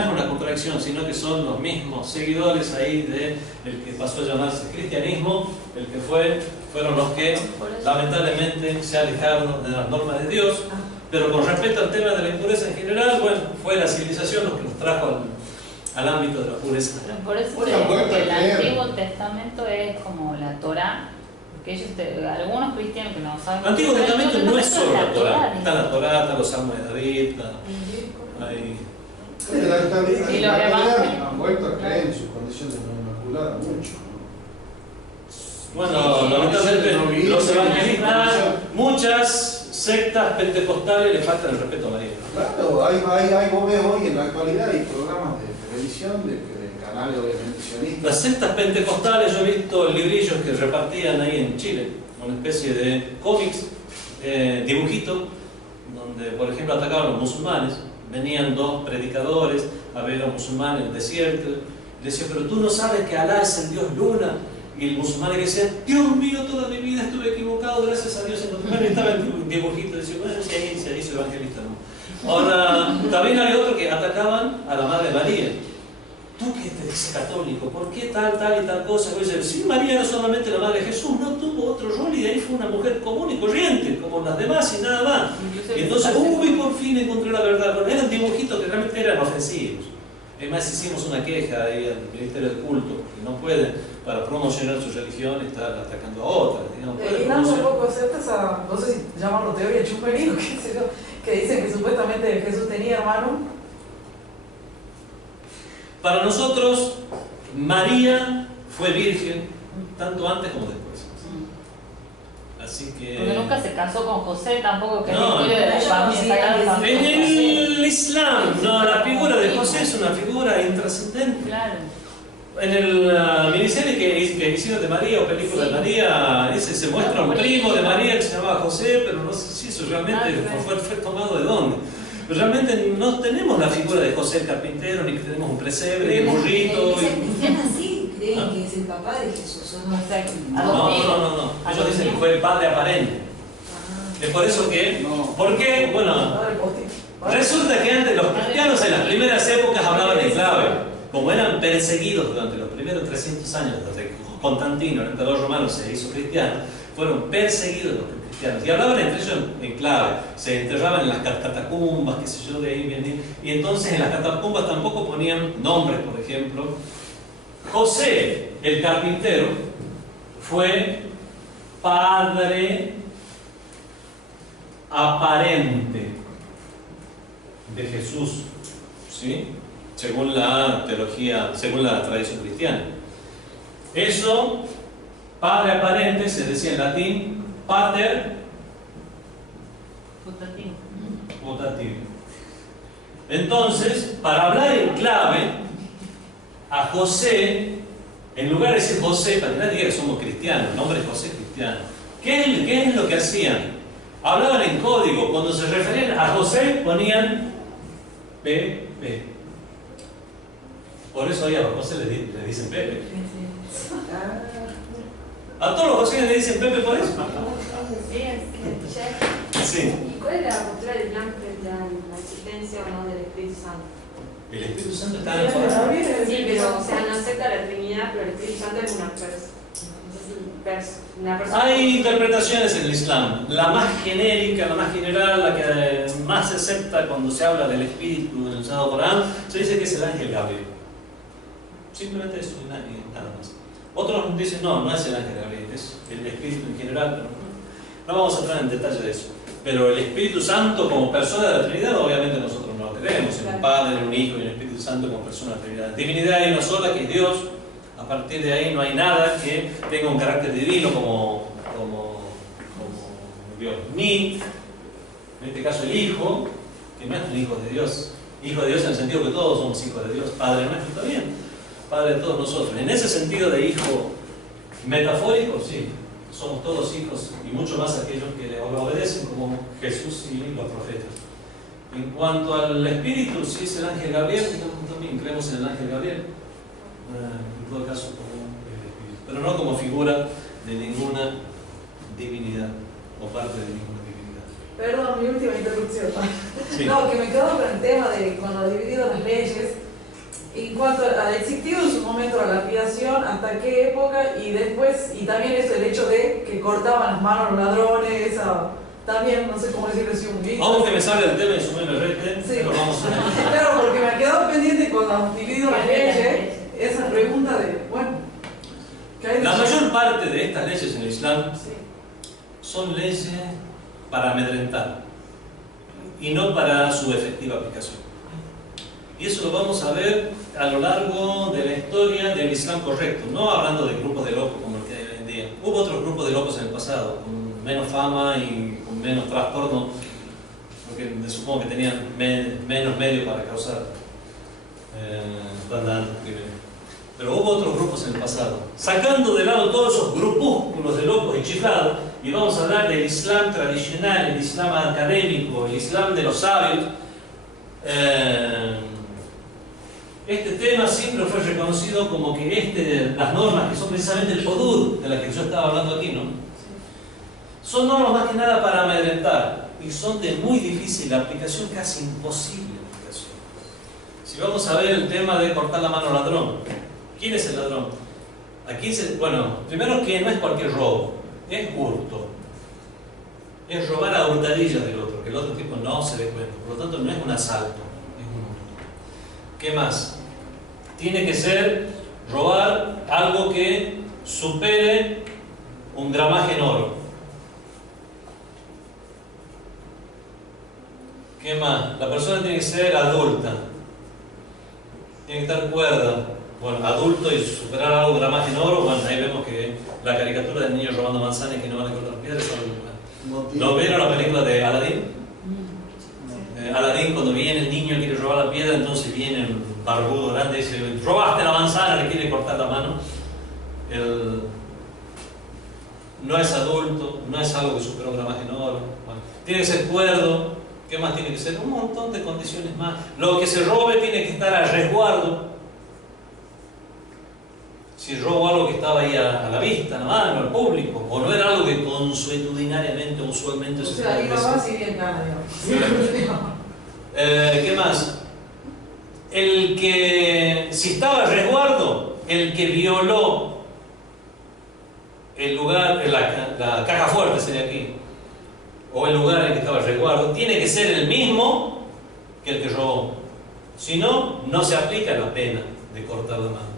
una contradicción, sino que son los mismos seguidores ahí de el que pasó a llamarse cristianismo, el que fueron los que lamentablemente se alejaron de las normas de Dios. Pero con respecto al tema de la impureza en general, fue la civilización lo que nos trajo al ámbito de la pureza. Pero por eso que el Antiguo Testamento es como la Torá, porque ellos, algunos cristianos que no saben. El Antiguo Testamento no es solo la Torá. Está la Torá, está los Salmos de David, ahí. La actualidad han vuelto a creer en su condición de no inmaculada mucho, ¿no? Bueno, lamentablemente los evangelistas, muchas sectas pentecostales le faltan el respeto a María. Claro, vos ves hoy en la actualidad hay programas de televisión, de canales obviamente sionistas. Las sectas pentecostales, yo he visto librillos que repartían ahí en Chile, una especie de cómics, dibujitos, donde por ejemplo atacaban a los musulmanes. Venían dos predicadores a ver a un musulmán en el desierto. Le decían, pero tú no sabes que Alá es el Dios Luna. Y el musulmán le decía, Dios mío, toda mi vida estuve equivocado, gracias a Dios. Estaba el dibujito, decía, bueno, si ahí se hizo evangelista, ¿no? Ahora, también hay otros que atacaban a la Madre María. ¿Tú qué te dices católico? ¿Por qué tal y tal cosa? Y dice, sí, María era solamente la Madre de Jesús, no tuvo otro rol y de ahí fue una mujer común y corriente, como las demás y nada más. Y entonces, por fin encontré la verdad. Bueno, eran dibujitos que realmente eran ofensivos. Además, hicimos una queja ahí al Ministerio del Culto, que no pueden, para promocionar su religión, estar atacando a otras. Y nada, un poco acepta esa, no sé si llamarlo teoría chuperío, que dicen que supuestamente Jesús tenía hermano. Para nosotros, María fue virgen tanto antes como después. Así que... Porque nunca se casó con José, tampoco que no, es de la familia. En el Islam, no, la figura de José es una figura intrascendente. Claro. En el miniserie que hicieron de María o película de María, se muestra un primo de María que se llamaba José, pero no sé si eso realmente fue tomado de dónde. Realmente no tenemos la figura de José el carpintero, ni que tenemos un pesebre, el burrito. Los cristianos sí creen que es el papá de Jesús, ¿o no? No. Ellos dicen que fue el padre aparente. Es por eso que, ¿por qué? Bueno, resulta que antes los cristianos en las primeras épocas hablaban en clave. Como eran perseguidos durante los primeros 300 años desde que Constantino, el emperador romano, se hizo cristiano, fueron perseguidos los cristianos. Y hablaban entre ellos en clave, se enterraban en las catacumbas, qué sé yo, de ahí viene. Y entonces en las catacumbas tampoco ponían nombres, por ejemplo. José, el carpintero, fue padre aparente de Jesús, ¿sí? Según la teología, según la tradición cristiana. Eso, padre aparente, se decía en latín, pater putativo. Entonces, para hablar en clave, a José, en lugar de decir José, para que nadie diga que somos cristianos, el nombre es José cristiano. ¿Qué es lo que hacían? Hablaban en código. Cuando se referían a José, ponían Pepe. Por eso ahí a José le dicen Pepe. A todos los José le dicen Pepe por eso. Sí. ¿Y cuál es la postura del Islam frente a la existencia o no del Espíritu Santo? El Espíritu Santo está en el corazón. Sí, pero o sea, no acepta la Trinidad, pero el Espíritu Santo es una persona. Hay interpretaciones en el Islam. La más genérica, la más general, la que más se acepta cuando se habla del Espíritu en el Sagrado Corán, se dice que es el ángel Gabriel. Simplemente eso, nada más. Otros dicen, no es el ángel Gabriel, es el Espíritu en general, pero no vamos a entrar en detalle de eso. Pero el Espíritu Santo como persona de la Trinidad, obviamente nosotros no lo creemos. En un Padre, en un Hijo y en el Espíritu Santo como persona de la Trinidad. Divinidad hay una sola, que es Dios. A partir de ahí no hay nada que tenga un carácter divino como Dios. Ni, en este caso, el Hijo, que no es un hijo de Dios. Hijo de Dios en el sentido que todos somos hijos de Dios. Padre nuestro también. Padre de todos nosotros. En ese sentido de hijo metafórico, sí. Somos todos hijos y mucho más aquellos que le obedecen como Jesús y los profetas. En cuanto al Espíritu, sí es el ángel Gabriel, también creemos en el ángel Gabriel. En todo caso como el Espíritu, pero no como figura de ninguna divinidad o parte de ninguna divinidad. Perdón, mi última interrupción. Sí. No, que me quedo con el tema de cuando dividido las leyes, en cuanto a existido en su momento la lapidación, hasta qué época, y después, y también es el hecho de que cortaban las manos a los ladrones, también, no sé cómo decirlo, si un bicho. Aunque me sale del tema de su rete, sí. pero vamos a Claro, porque me quedó pendiente cuando dividido las leyes, esa pregunta de, bueno, ¿qué hay de La mayor parte de estas leyes en el Islam Sí. son leyes para amedrentar y no para su efectiva aplicación. Y eso lo vamos a ver a lo largo de la historia del Islam correcto, no hablando de grupos de locos como el que hay hoy en día. Hubo otros grupos de locos en el pasado, con menos fama y con menos trastorno, porque supongo que tenían menos medios para causar tantos crímenes. Pero hubo otros grupos en el pasado. Sacando de lado todos esos grupúsculos de locos y chiflados, y vamos a hablar del Islam tradicional, el Islam académico, el Islam de los sabios. Este tema siempre fue reconocido como que las normas que son precisamente el podur de las que yo estaba hablando aquí, ¿no? Son normas más que nada para amedrentar y son de muy difícil aplicación, casi imposible aplicación. Si vamos a ver el tema de cortar la mano al ladrón, ¿quién es el ladrón? Aquí bueno, primero que no es cualquier robo, es hurto. Es robar a hurtadillas del otro, que el otro tipo no se dé cuenta. Por lo tanto, no es un asalto, es un hurto. ¿Qué más? Tiene que ser robar algo que supere un gramaje en oro. ¿Qué más? La persona tiene que ser adulta. Tiene que estar cuerda. Bueno, adulto y superar algo de gramaje en oro, bueno, ahí vemos que la caricatura del niño robando manzanas que no van a cortar piedras son... ¿No vieron la película de Aladín? Aladín, cuando viene el niño y quiere robar la piedra, entonces viene el barbudo grande y dice, robaste la manzana, le quiere cortar la mano. No es adulto, no es algo que superó un gramaje en oro. Bueno, tiene que ser cuerdo. ¿Qué más tiene que ser? Un montón de condiciones más. Lo que se robe tiene que estar a resguardo. Si robo algo que estaba ahí a la vista, a la mano, al público, o no era algo que consuetudinariamente, usualmente se sea, ahí va así bien gana, digamos. ¿Qué más? Si estaba a resguardo, el que violó el lugar, la caja fuerte sería aquí, o el lugar en el que estaba el resguardo, tiene que ser el mismo que el que robó. Si no, no se aplica la pena de cortar la mano.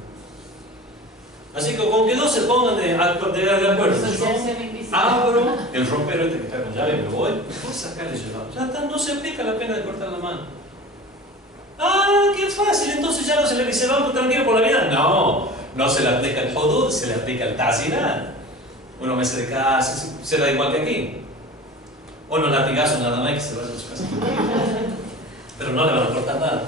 Así que con que dos se pongan de acuerdo, Asociación invisible. abro el ropero este que está con llave, me voy a sacarle llevado. Ya está, no se aplica la pena de cortar la mano. Ah, qué fácil, entonces ya no se le dice vamos tranquilo por la vida. No, no se le aplica el hudud, se le aplica el tazinat. 1 mes de cárcel, se da igual que aquí. O no latigazo nada más que se vaya a su casa. Pero no le van a cortar nada.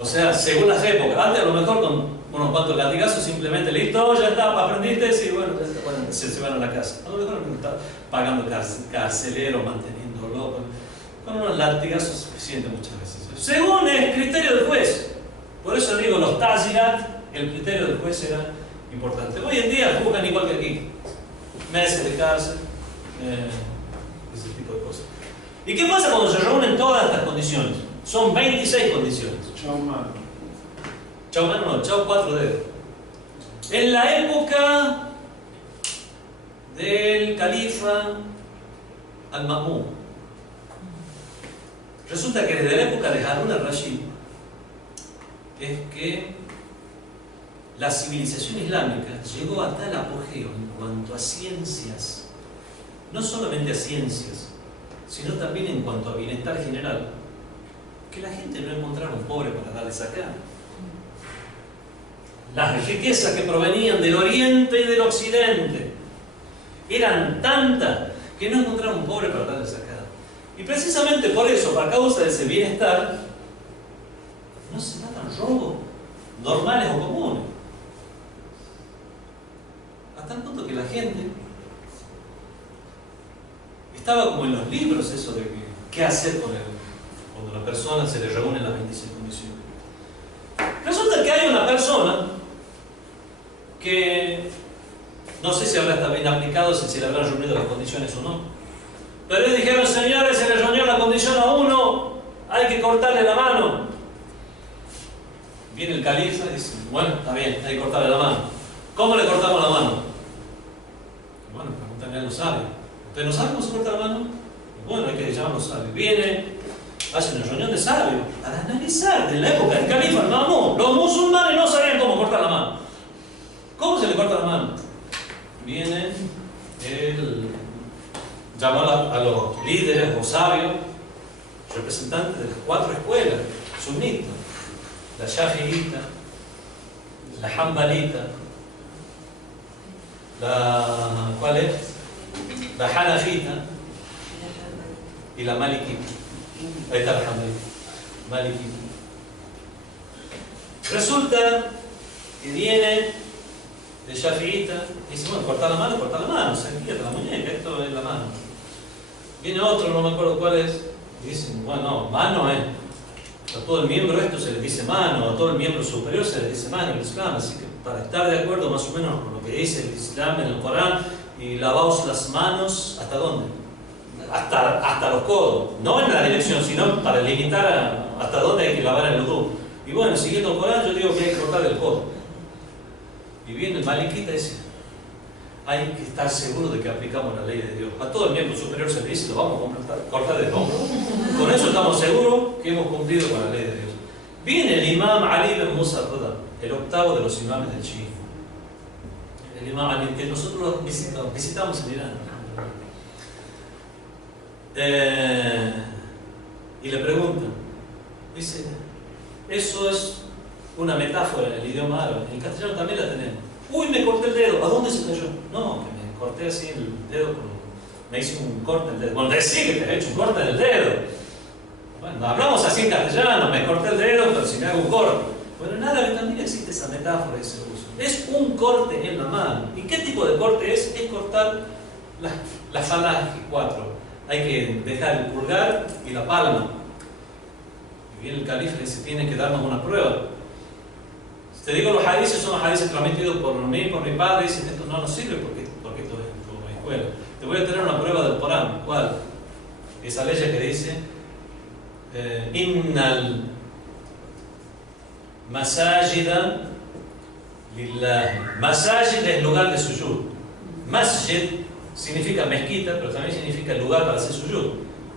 O sea, según las épocas, antes a lo mejor con unos cuantos latigazos simplemente listo, ya está, aprendiste, y bueno, se van a la casa. A lo mejor no está pagando carcelero, manteniéndolo. Con unos latigazos suficiente muchas veces. Según el criterio del juez. Por eso digo, los tazinat, el criterio del juez era importante. Hoy en día juzgan igual que aquí. Meses de cárcel, ese tipo de cosas. ¿Y qué pasa cuando se reúnen todas estas condiciones? Son 26 condiciones. Chao, mano. Chao mano no, chao 4 dedos. En la época del califa al-Ma'mún, resulta que desde la época de Harun al-Rashid es que la civilización islámica llegó a tal apogeo en cuanto a ciencias, no solamente a ciencias, sino también en cuanto a bienestar general, que la gente no encontraba un pobre para darle sacar. Las riquezas que provenían del oriente y del occidente eran tantas que no encontraba un pobre para darle sacar. Y precisamente por eso, a causa de ese bienestar, no se datan robos normales o comunes. Hasta el punto que la gente estaba como en los libros eso de qué hacer con él cuando la persona se le reúnen las 26 condiciones. Resulta que hay una persona que no sé si habrá estado bien aplicado, si se le habrán reunido las condiciones o no, pero ellos dijeron, señores, se le reunió la condición a uno, hay que cortarle la mano. Viene el califa y dice, bueno, está bien, hay que cortarle la mano. ¿Cómo le cortamos la mano? Bueno, pregúntale a los sabios. ¿Usted no sabe cómo se corta la mano? Bueno, hay que llamar a los sabios. Viene, hace una reunión de sabios para analizar de la época del califa al-Ma'mún. Los musulmanes no sabían cómo cortar la mano. ¿Cómo se le corta la mano? Viene él, llamó a los líderes o sabios, representantes de las 4 escuelas sunitas, la shafi'ita, la hanbalita, ¿cuál es? La hanafita y la malikita. Ahí está la hanbalita, malikita. Resulta que viene de shafi'ita y dice, bueno, cortar la mano, se quieta la muñeca, esto es la mano. Viene otro, no me acuerdo cuál es, y dicen, bueno, mano es. A todo el miembro esto se le dice mano, a todo el miembro superior se le dice mano en el Islam, así que para estar de acuerdo más o menos con lo que dice el Islam en el Corán, y lavaos las manos, ¿hasta dónde? Hasta los codos, no en la dirección, sino para limitar hasta dónde hay que lavar el wudu. Y bueno, siguiendo el Corán, yo digo que hay que cortar el codo. Y viene el malikita y dice, hay que estar seguro de que aplicamos la ley de Dios. A todo el miembro superior se le dice, lo vamos a cortar del hombro. Con eso estamos seguros que hemos cumplido con la ley de Dios. Viene el imam Ali ibn Musa al-Rida, el octavo de los imames del chiismo. El imam Ali, que nosotros visitamos en Irán. Y le preguntan, dice, eso es una metáfora en el idioma árabe, en el castellano también la tenemos. Uy, me corté el dedo, ¿a dónde se cayó? No, que me corté así el dedo, me hice un corte en el dedo. Bueno, decí que te he hecho un corte en el dedo. Bueno, hablamos así en castellano, me corté el dedo, pero si me hago un corte. Bueno, en árabe también existe esa metáfora, ese uso. Es un corte en la mano. ¿Y qué tipo de corte es? Es cortar la falange 4. Hay que dejar el pulgar y la palma. Y viene el califa y dice, tiene que darnos una prueba. Te digo, los hadices son los hadices transmitidos por mí, por mi padre, y dicen, esto no nos sirve porque esto es como escuela. Te voy a tener una prueba del Corán. ¿Cuál? Esa ley que dice, Innal masajida lillah. Masajid es lugar de sujud. Masjid significa mezquita, pero también significa lugar para hacer suyud.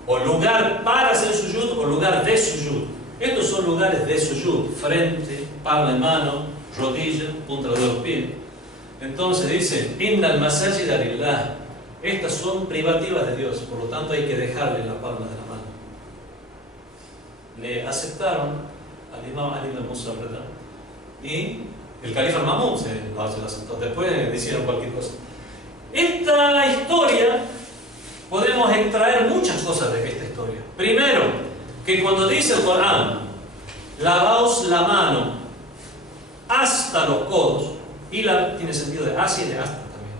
O lugar para hacer suyud o lugar de suyud. Estos son lugares de suyud: frente, palma de mano, rodilla, punta de los pies. Entonces dice: Innal masajid lillah. Estas son privativas de Dios, por lo tanto hay que dejarle la palma de la mano. Le aceptaron al imam Ali ibn Musa, ¿verdad? Y el califa Mamun se lo aceptó. Después le hicieron cualquier cosa. Esta historia, podemos extraer muchas cosas de esta historia. Primero, que cuando dice el Corán, lavaos la mano hasta los codos, y la tiene sentido de hacia y de hasta también,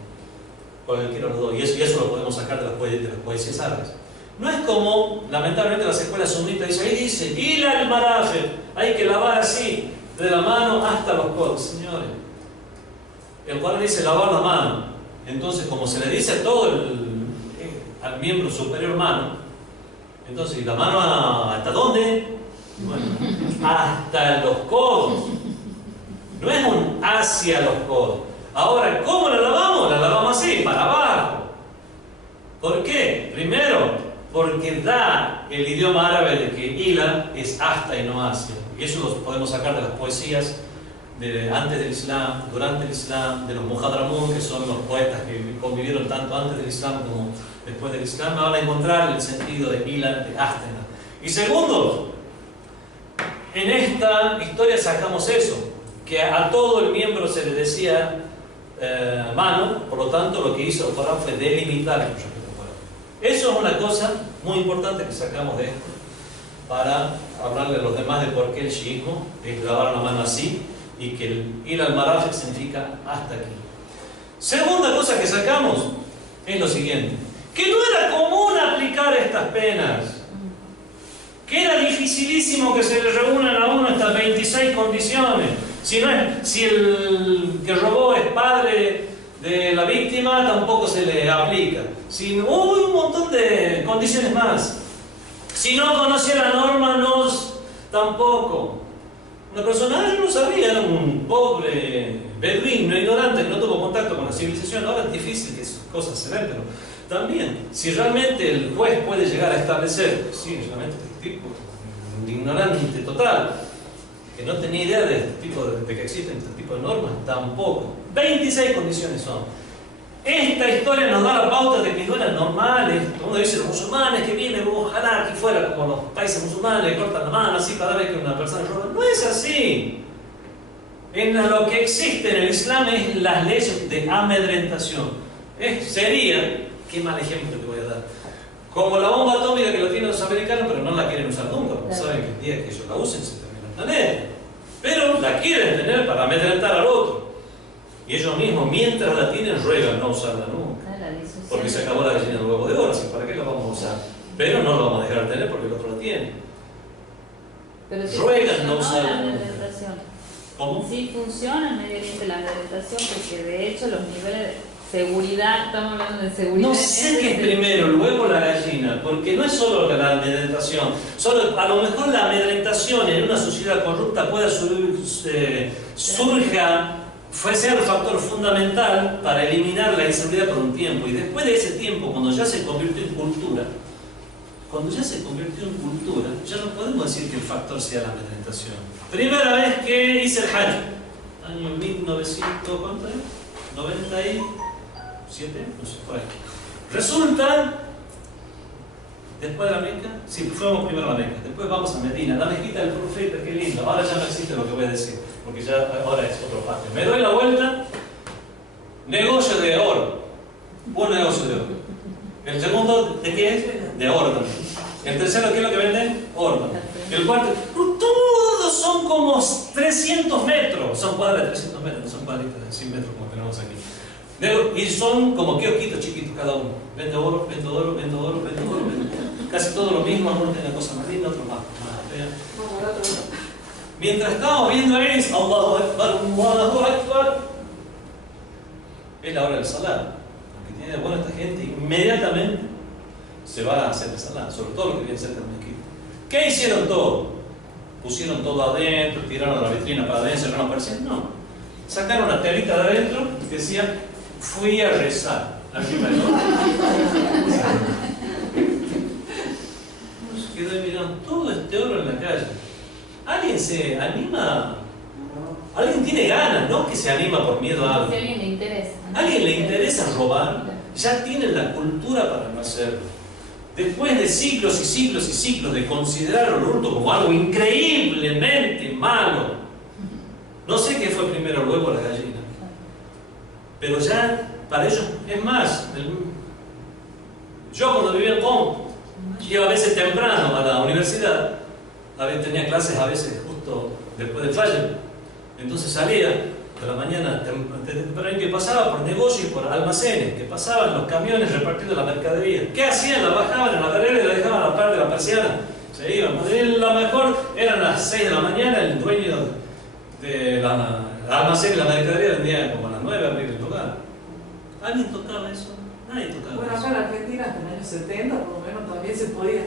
cualquiera de los dos, y eso lo podemos sacar de las poesías árabes. No es como, lamentablemente, las escuelas sunitas dicen, ahí dice, ila al marafe, hay que lavar así, de la mano hasta los codos. Señores, el Corán dice lavar la mano. Entonces, como se le dice a todo al miembro superior mano, entonces, ¿y la mano hasta dónde? Bueno, hasta los codos. No es un hacia los codos. Ahora, ¿cómo la lavamos? La lavamos así, para abajo. ¿Por qué? Primero, porque da el idioma árabe de que ila es hasta y no hacia. Y eso lo podemos sacar de las poesías de antes del Islam, durante el Islam, de los Muhadramun, que son los poetas que convivieron tanto antes del Islam como después del Islam. Van a encontrar el sentido de ila, de hasta. Y segundo, en esta historia sacamos eso, que a todo el miembro se le decía mano, por lo tanto lo que hizo el Corán fue delimitar el proyecto. Eso es una cosa muy importante que sacamos de esto, para hablarle a los demás de por qué el shiismo es lavar la mano así, y que el ir al marafiq significa hasta aquí. Segunda cosa que sacamos es lo siguiente: que no era común aplicar estas penas, que era dificilísimo que se le reúnan a uno estas 26 condiciones. Si el que robó es padre de la víctima, tampoco se le aplica. Si hubo un montón de condiciones más. Si no conocía la norma, tampoco. Una persona, yo no sabía, era un pobre beduino, ignorante, que no tuvo contacto con la civilización. Ahora es difícil que esas cosas se den, pero también, si realmente el juez puede llegar a establecer, sí, realmente este tipo, un ignorante total, que no tenía idea de este tipo de que existen este tipo de normas, tampoco. 26 condiciones son. Esta historia nos da la pauta de que no eran normales. Todo el mundo dice, los musulmanes que vienen, ojalá que fuera como los países musulmanes, que cortan la mano así cada vez que una persona roba. No es así. Lo que existe en el Islam es las leyes de amedrentación. Sería, qué mal ejemplo te voy a dar, como la bomba atómica que lo tienen los americanos, pero no la quieren usar nunca, porque saben que el día que ellos la usen se termina el planeta. Pero la quieren tener para amedrentar al otro. Y ellos mismos, mientras la tienen, ruegan no usarla nunca. Porque se acabó la gallina del huevo de oro, así ¿para qué la vamos a usar? Pero no la vamos a dejar tener porque el otro la tiene. Pero sí ruegan no funciona usarla la nunca. amedrentación. ¿Cómo? Sí funciona en Medio Oriente la amedrentación, porque de hecho los niveles de seguridad, estamos hablando de seguridad. No sé qué es primero, el huevo o la gallina, porque no es solo la amedrentación. A lo mejor la amedrentación en una sociedad corrupta pueda sea el factor fundamental para eliminar la inseguridad por un tiempo. Y después de ese tiempo, cuando ya se convirtió en cultura, ya no podemos decir que el factor sea la amedrentación. Primera vez que hice el Hajj, año 1997, no sé, por ahí. Resulta, después de la Meca, sí, fuimos primero a la Meca, después vamos a Medina, la mezquita del profeta, qué lindo. Ahora ya no existe lo que voy a decir, porque ya ahora es otro patio. Me doy la vuelta, negocio de oro, un negocio de oro. El segundo, ¿de qué es? De oro también. El tercero, ¿qué es lo que venden? Oro. El cuarto, todos son como 300 metros, son cuadras de 300 metros, no son cuadritas de 100 metros como tenemos aquí. Y son como kiosquitos chiquitos cada uno. Vende oro, vende oro, vende oro, vende oro, vende oro. Casi todo lo mismo, algunos tienen cosas más lindas, otros más feas. Mientras estamos viendo eso, Allahu Akbar, Allahu Akbar, es la hora del salat. Lo que tiene de bueno esta gente, inmediatamente se va a hacer el salat, sobre todo lo que viene cerca del mezquita. ¿Qué hicieron todo? Pusieron todo adentro, tiraron la vitrina para adentro, cerraron persianas. No. Sacaron una telita de adentro que decía fui a rezar. Arriba, ¿no? Uno se quedó mirando todo este oro en la calle. ¿Alguien se anima? ¿Alguien tiene ganas? No que se anima por miedo a algo. Si a alguien le interesa. ¿A alguien le interesa robar? Ya tienen la cultura para no hacerlo. Después de siglos y siglos y siglos de considerar el hurto como algo increíblemente malo. No sé qué fue primero, el huevo o la gallina. Pero ya, para ellos, es más. Yo cuando vivía en Com, iba a veces temprano a la universidad. A veces tenía clases a veces justo después del fallo. Entonces salía de la mañana temprano que pasaba por negocios, por almacenes, que pasaban los camiones repartiendo la mercadería. ¿Qué hacían? La bajaban en la carrera y la dejaban a la par de la persiana. Se iban. Lo mejor eran las 6 de la mañana, el dueño de la almacén y la mercadería vendía como a las 9 a abrir el lugar. ¿Alguien tocaba eso? Nadie tocaba Bueno, eso. acá en Argentina hasta el año 70 por lo menos también se podía.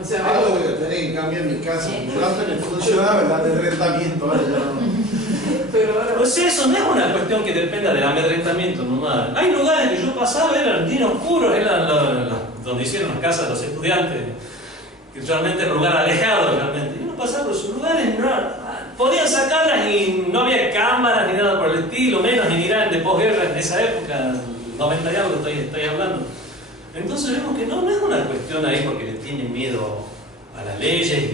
O sea, Algo que tenía que cambiar en mi casa. Antes me funcionaba el amedrentamiento, ahora ya no. pero ahora O sea, eso no es una cuestión que dependa del amedrentamiento nomás. Hay lugares que yo pasaba, eran bien oscuros, eran donde hicieron las casas de los estudiantes, que realmente era un lugar alejado realmente. Y uno pasaba por esos lugares, podían sacarlas y no había cámaras ni nada por el estilo, menos en Irán de posguerra en esa época, 90 y algo que estoy hablando. Entonces vemos que no es una cuestión ahí porque le tienen miedo a las leyes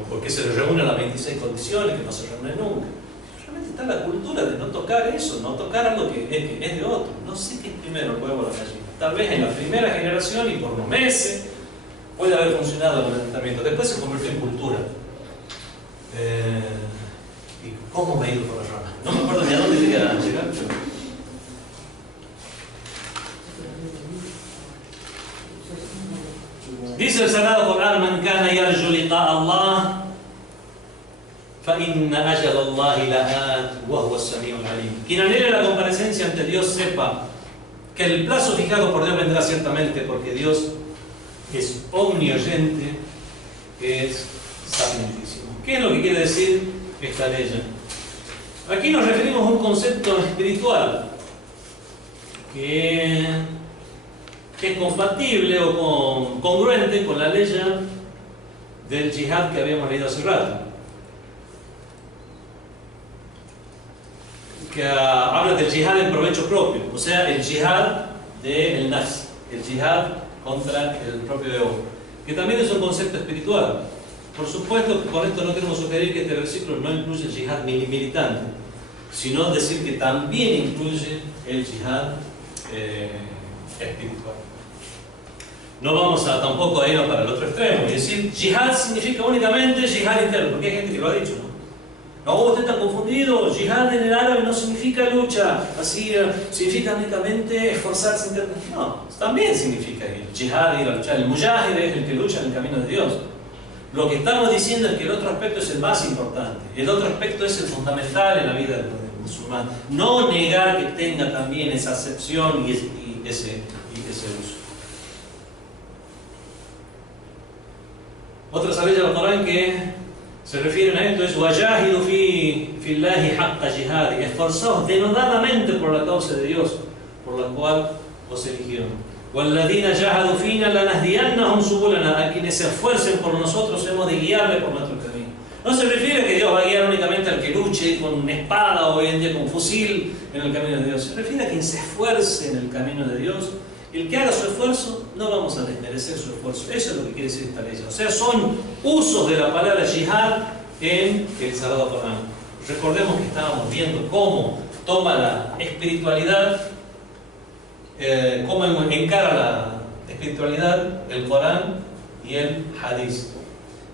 o porque se les reúnen las 26 condiciones, que no se reúnen nunca. Realmente está la cultura de no tocar eso, no tocar algo que es de otro. No sé qué es primero, el huevo o la gallina. Tal vez en la primera generación y por unos meses puede haber funcionado el amedrentamiento. Después se convirtió en cultura. ¿Y cómo me he ido por las ramas? No me acuerdo ni a dónde quería llegar. Dice el Sagrado Corán: "Man kana yarju liqa'a Allah, fa inna ajal Allah la'at wa huwa as-sami'ul 'alim." Quien anhele la comparecencia ante Dios sepa que el plazo fijado por Dios vendrá ciertamente, porque Dios es omnioyente, es sapientísimo. ¿Qué es lo que quiere decir esta ley? Aquí nos referimos a un concepto espiritual que es compatible o congruente con la ley del yihad que habíamos leído hace rato, que habla del yihad en provecho propio, o sea, el yihad del nafs, el yihad contra el propio ego, que también es un concepto espiritual. Por supuesto que con esto no queremos sugerir que este versículo no incluye el yihad militante, sino decir que también incluye el yihad espiritual. No vamos tampoco a irnos para el otro extremo y decir yihad significa únicamente yihad interno, porque hay gente que lo ha dicho, ¿no? No, usted está confundido, yihad en el árabe no significa lucha, así significa únicamente esforzarse internamente. No, también significa el yihad, ir a luchar. El mujahid es el que lucha en el camino de Dios. Lo que estamos diciendo es que el otro aspecto es el más importante, el otro aspecto es el fundamental en la vida del musulmán. No negar que tenga también esa acepción y ese uso. Otra salida del Corán que se refieren a esto es وَجَاهِدُ فِي اللَّهِ حَقَّ جِهَادِ, esforzaos denodadamente por la causa de Dios, por la cual os eligieron. وَالَّذِينَ جَاهَدُوا فِينَا لَنَهْدِيَنَّهُمْ سُبُلَنَا, a quienes se esfuercen por nosotros hemos de guiarle por nuestro camino. No se refiere a que Dios va a guiar únicamente al que luche con una espada o hoy en día con fusil en el camino de Dios. Se refiere a quien se esfuerce en el camino de Dios. El que haga su esfuerzo, no vamos a desmerecer su esfuerzo. Eso es lo que quiere decir esta ley. O sea, son usos de la palabra yihad en el Sagrado Corán. Recordemos que estábamos viendo cómo toma la espiritualidad, cómo encara la espiritualidad el Corán y el Hadith.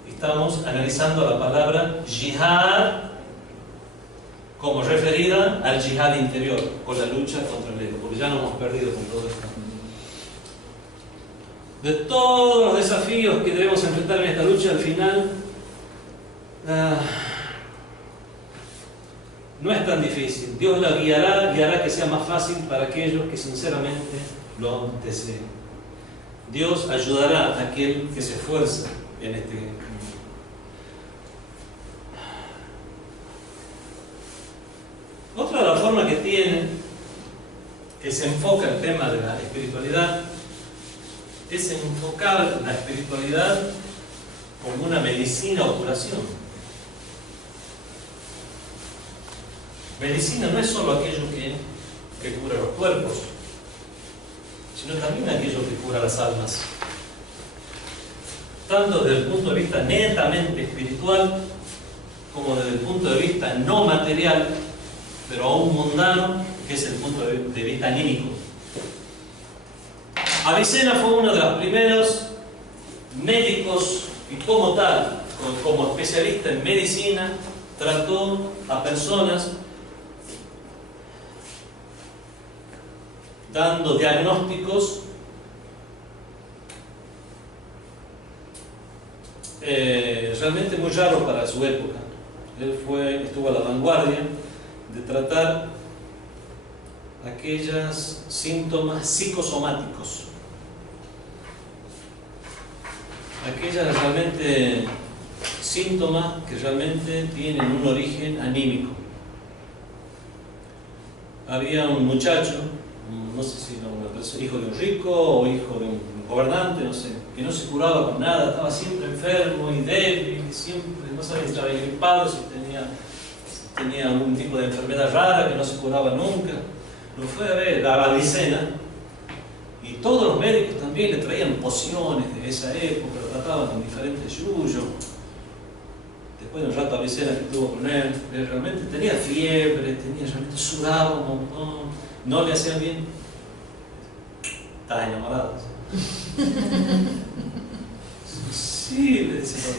Estamos analizando la palabra yihad como referida al yihad interior, con la lucha contra el ego, porque ya nos hemos perdido con todo esto. De todos los desafíos que debemos enfrentar en esta lucha, al final no es tan difícil. Dios la guiará y hará que sea más fácil para aquellos que sinceramente lo deseen. Dios ayudará a aquel que se esfuerza en este camino. Otra de las formas que tiene que se enfoca el tema de la espiritualidad es enfocar la espiritualidad como una medicina o curación. Medicina no es solo aquello que cura los cuerpos, sino también aquello que cura las almas. Tanto desde el punto de vista netamente espiritual, como desde el punto de vista no material, pero aún mundano, que es el punto de vista anímico. Avicena fue uno de los primeros médicos y como tal, como especialista en medicina, trató a personas dando diagnósticos realmente muy raros para su época. Él estuvo a la vanguardia de tratar aquellos síntomas psicosomáticos, aquellas realmente síntomas que realmente tienen un origen anímico. Había un muchacho, no sé si era una persona, hijo de un rico o hijo de un gobernante, no sé, que no se curaba con nada, estaba siempre enfermo y débil, siempre, no sabía si estaba gripado, si tenía algún tipo de enfermedad rara que no se curaba nunca. Lo fue a ver a Avicena y todos los médicos también le traían pociones de esa época, lo trataban con diferentes yuyos. Después de un rato Avicena que estuvo con él realmente tenía fiebre, realmente sudaba un montón, no le hacían bien. Estás enamorado. Sí, le decía.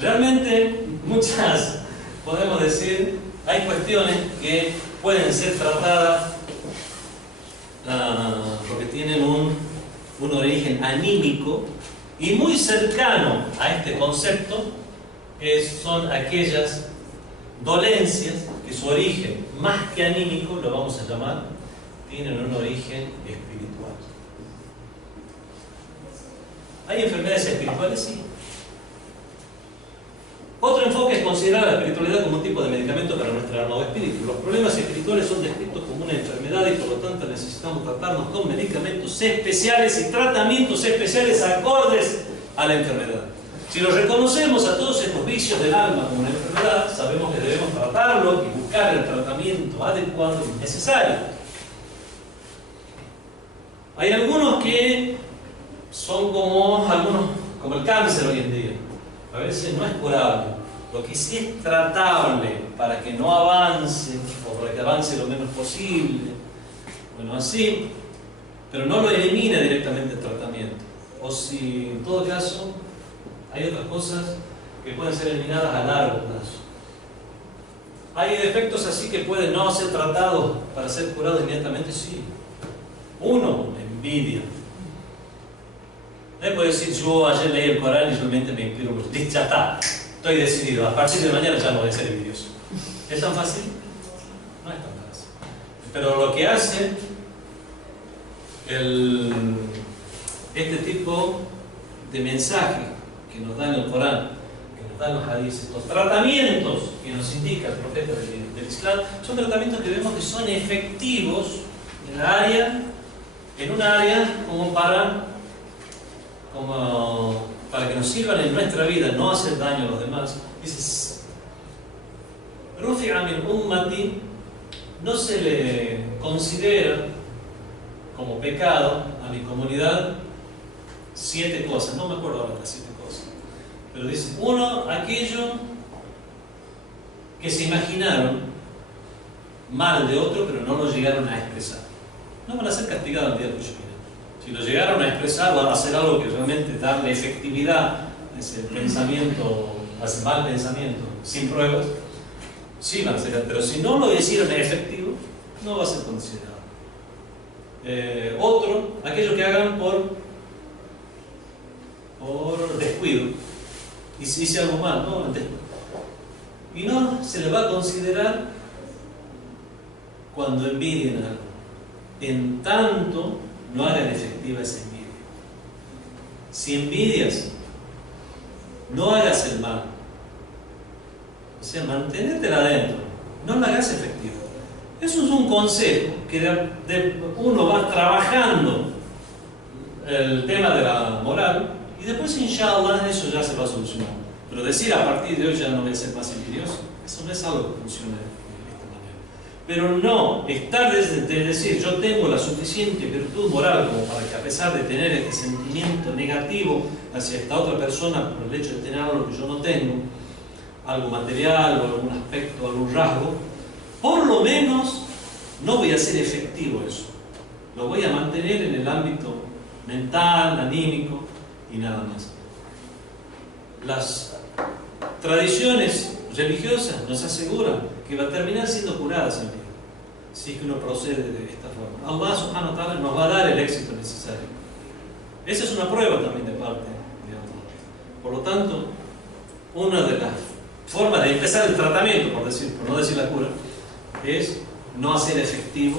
Realmente muchas, podemos decir, hay cuestiones que pueden ser tratadas porque tienen un origen anímico y muy cercano a este concepto son aquellas dolencias que su origen, más que anímico, lo vamos a llamar, tienen un origen espiritual. ¿Hay enfermedades espirituales? Sí. Otro enfoque es considerar la espiritualidad como un tipo de medicamento para nuestra alma o espíritu. Los problemas espirituales son descritos como una enfermedad y por lo tanto necesitamos tratarnos con medicamentos especiales y tratamientos especiales acordes a la enfermedad. Si lo reconocemos a todos estos vicios del alma como una enfermedad, sabemos que debemos tratarlo y buscar el tratamiento adecuado y necesario. Hay algunos que son como el cáncer hoy en día. A veces no es curable. Lo que sí es tratable para que no avance, o para que avance lo menos posible, bueno, así, pero no lo elimina directamente el tratamiento. O si, en todo caso, hay otras cosas que pueden ser eliminadas a largo plazo. Hay defectos así que pueden no ser tratados para ser curados inmediatamente, sí. Uno, envidia. Nadie puede decir, yo ayer leí el Corán y realmente me inspiro mucho. Ya está, estoy decidido, a partir de mañana ya no voy a ser envidioso. ¿Es tan fácil? No es tan fácil. Pero lo que hace este tipo de mensaje que nos da en el Corán, que nos dan los hadices, los tratamientos que nos indica el profeta del Islam, son tratamientos que vemos que son efectivos en un área como para que nos sirvan en nuestra vida, no hacer daño a los demás. Dices, Rufi'a min ummati, no se le considera como pecado a mi comunidad 7 cosas, no me acuerdo ahora las 7 cosas, pero dice, uno, aquello que se imaginaron mal de otro pero no lo llegaron a expresar, no van a ser castigados al día del juicio final. Si lo llegaron a expresar, van a hacer algo que realmente darle efectividad a ese pensamiento, a ese mal pensamiento, sin pruebas, sí van a ser, pero si no lo hicieron efectivo, no va a ser considerado. Otro, aquello que hagan por descuido. Y si hice algo mal, no, descuido. Y no se le va a considerar cuando envidien algo. En tanto no hagan efectiva esa envidia. Si envidias, no hagas el mal. O sea, manténetela adentro. No la hagas efectiva. Eso es un consejo que uno va trabajando el tema de la moral y después, inshallah, eso ya se va a solucionar. Pero decir a partir de hoy ya no voy a ser más envidioso, eso no es algo que funcione de esta manera. Pero no estar de decir yo tengo la suficiente virtud moral como para que, a pesar de tener este sentimiento negativo hacia esta otra persona por el hecho de tener algo que yo no tengo, algo material o algún aspecto, algún rasgo, por lo menos no voy a hacer efectivo eso. Lo voy a mantener en el ámbito mental, anímico y nada más. Las tradiciones religiosas nos aseguran que va a terminar siendo curadas en vida, si es que uno procede de esta forma. Allah subhanahu wa ta'ala nos va a dar el éxito necesario. Esa es una prueba también de parte de Allah. Por lo tanto, una de las formas de empezar el tratamiento, por no decir la cura, es no hacer efectivo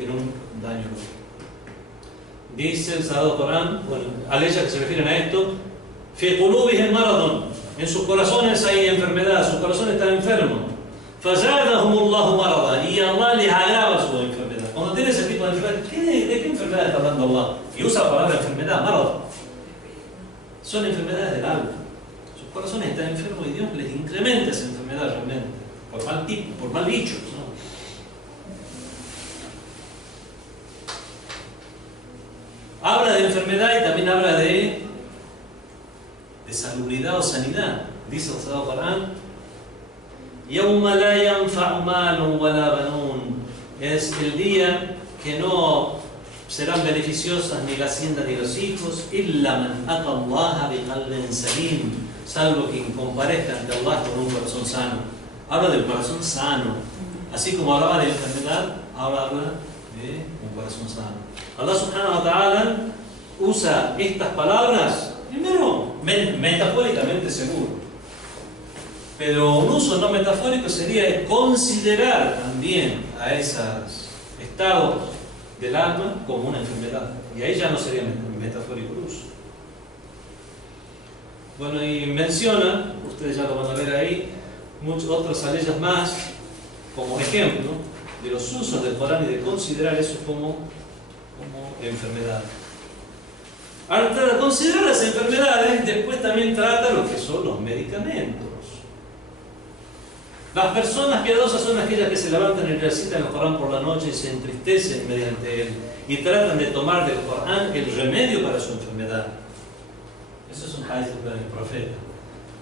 en un daño. Dice el Sagrado Corán, bueno, a leyes que se refieren a esto, fi qulubihim maradun, en sus corazones hay enfermedad, sus corazones están enfermos. Fazadahumullahu marada, y Allah les agrava su enfermedad. Cuando tiene ese tipo de enfermedad, ¿de qué enfermedad está hablando Allah? Y usa la palabra enfermedad, marad. Son enfermedades del alma. Sus corazones están enfermos y Dios les incrementa esa enfermedad realmente, por mal tipo, por mal dicho, ¿no? Habla de enfermedad y también habla de salubridad o sanidad. Dice el Sagrado Corán, يَوْمَ لَا يَنْفَعُ مَالٌ وَلَا بَنُونَ, es el día que no serán beneficiosas ni la hacienda ni los hijos, إِلَّا مَنْ أَتَى اللَّهَ بِقَلْبٍ سَلِيمٍ, salvo quien comparezca ante Allah con un corazón sano. Habla del corazón sano, así como hablaba de enfermedad, ahora habla de un corazón sano. Allah subhanahu wa ta'ala usa estas palabras, primero metafóricamente seguro, pero un uso no metafórico sería considerar también a esos estados del alma como una enfermedad, y ahí ya no sería metafórico el uso. Bueno, y menciona, ustedes ya lo van a ver ahí, muchas otras aleyas más como ejemplo de los usos del Corán y de considerar eso como enfermedad. Al considerar las enfermedades, después también trata lo que son los medicamentos. Las personas piadosas son aquellas que se levantan y recitan el Corán por la noche y se entristecen mediante él y tratan de tomar del Corán el remedio para su enfermedad. Eso es un hadith del profeta.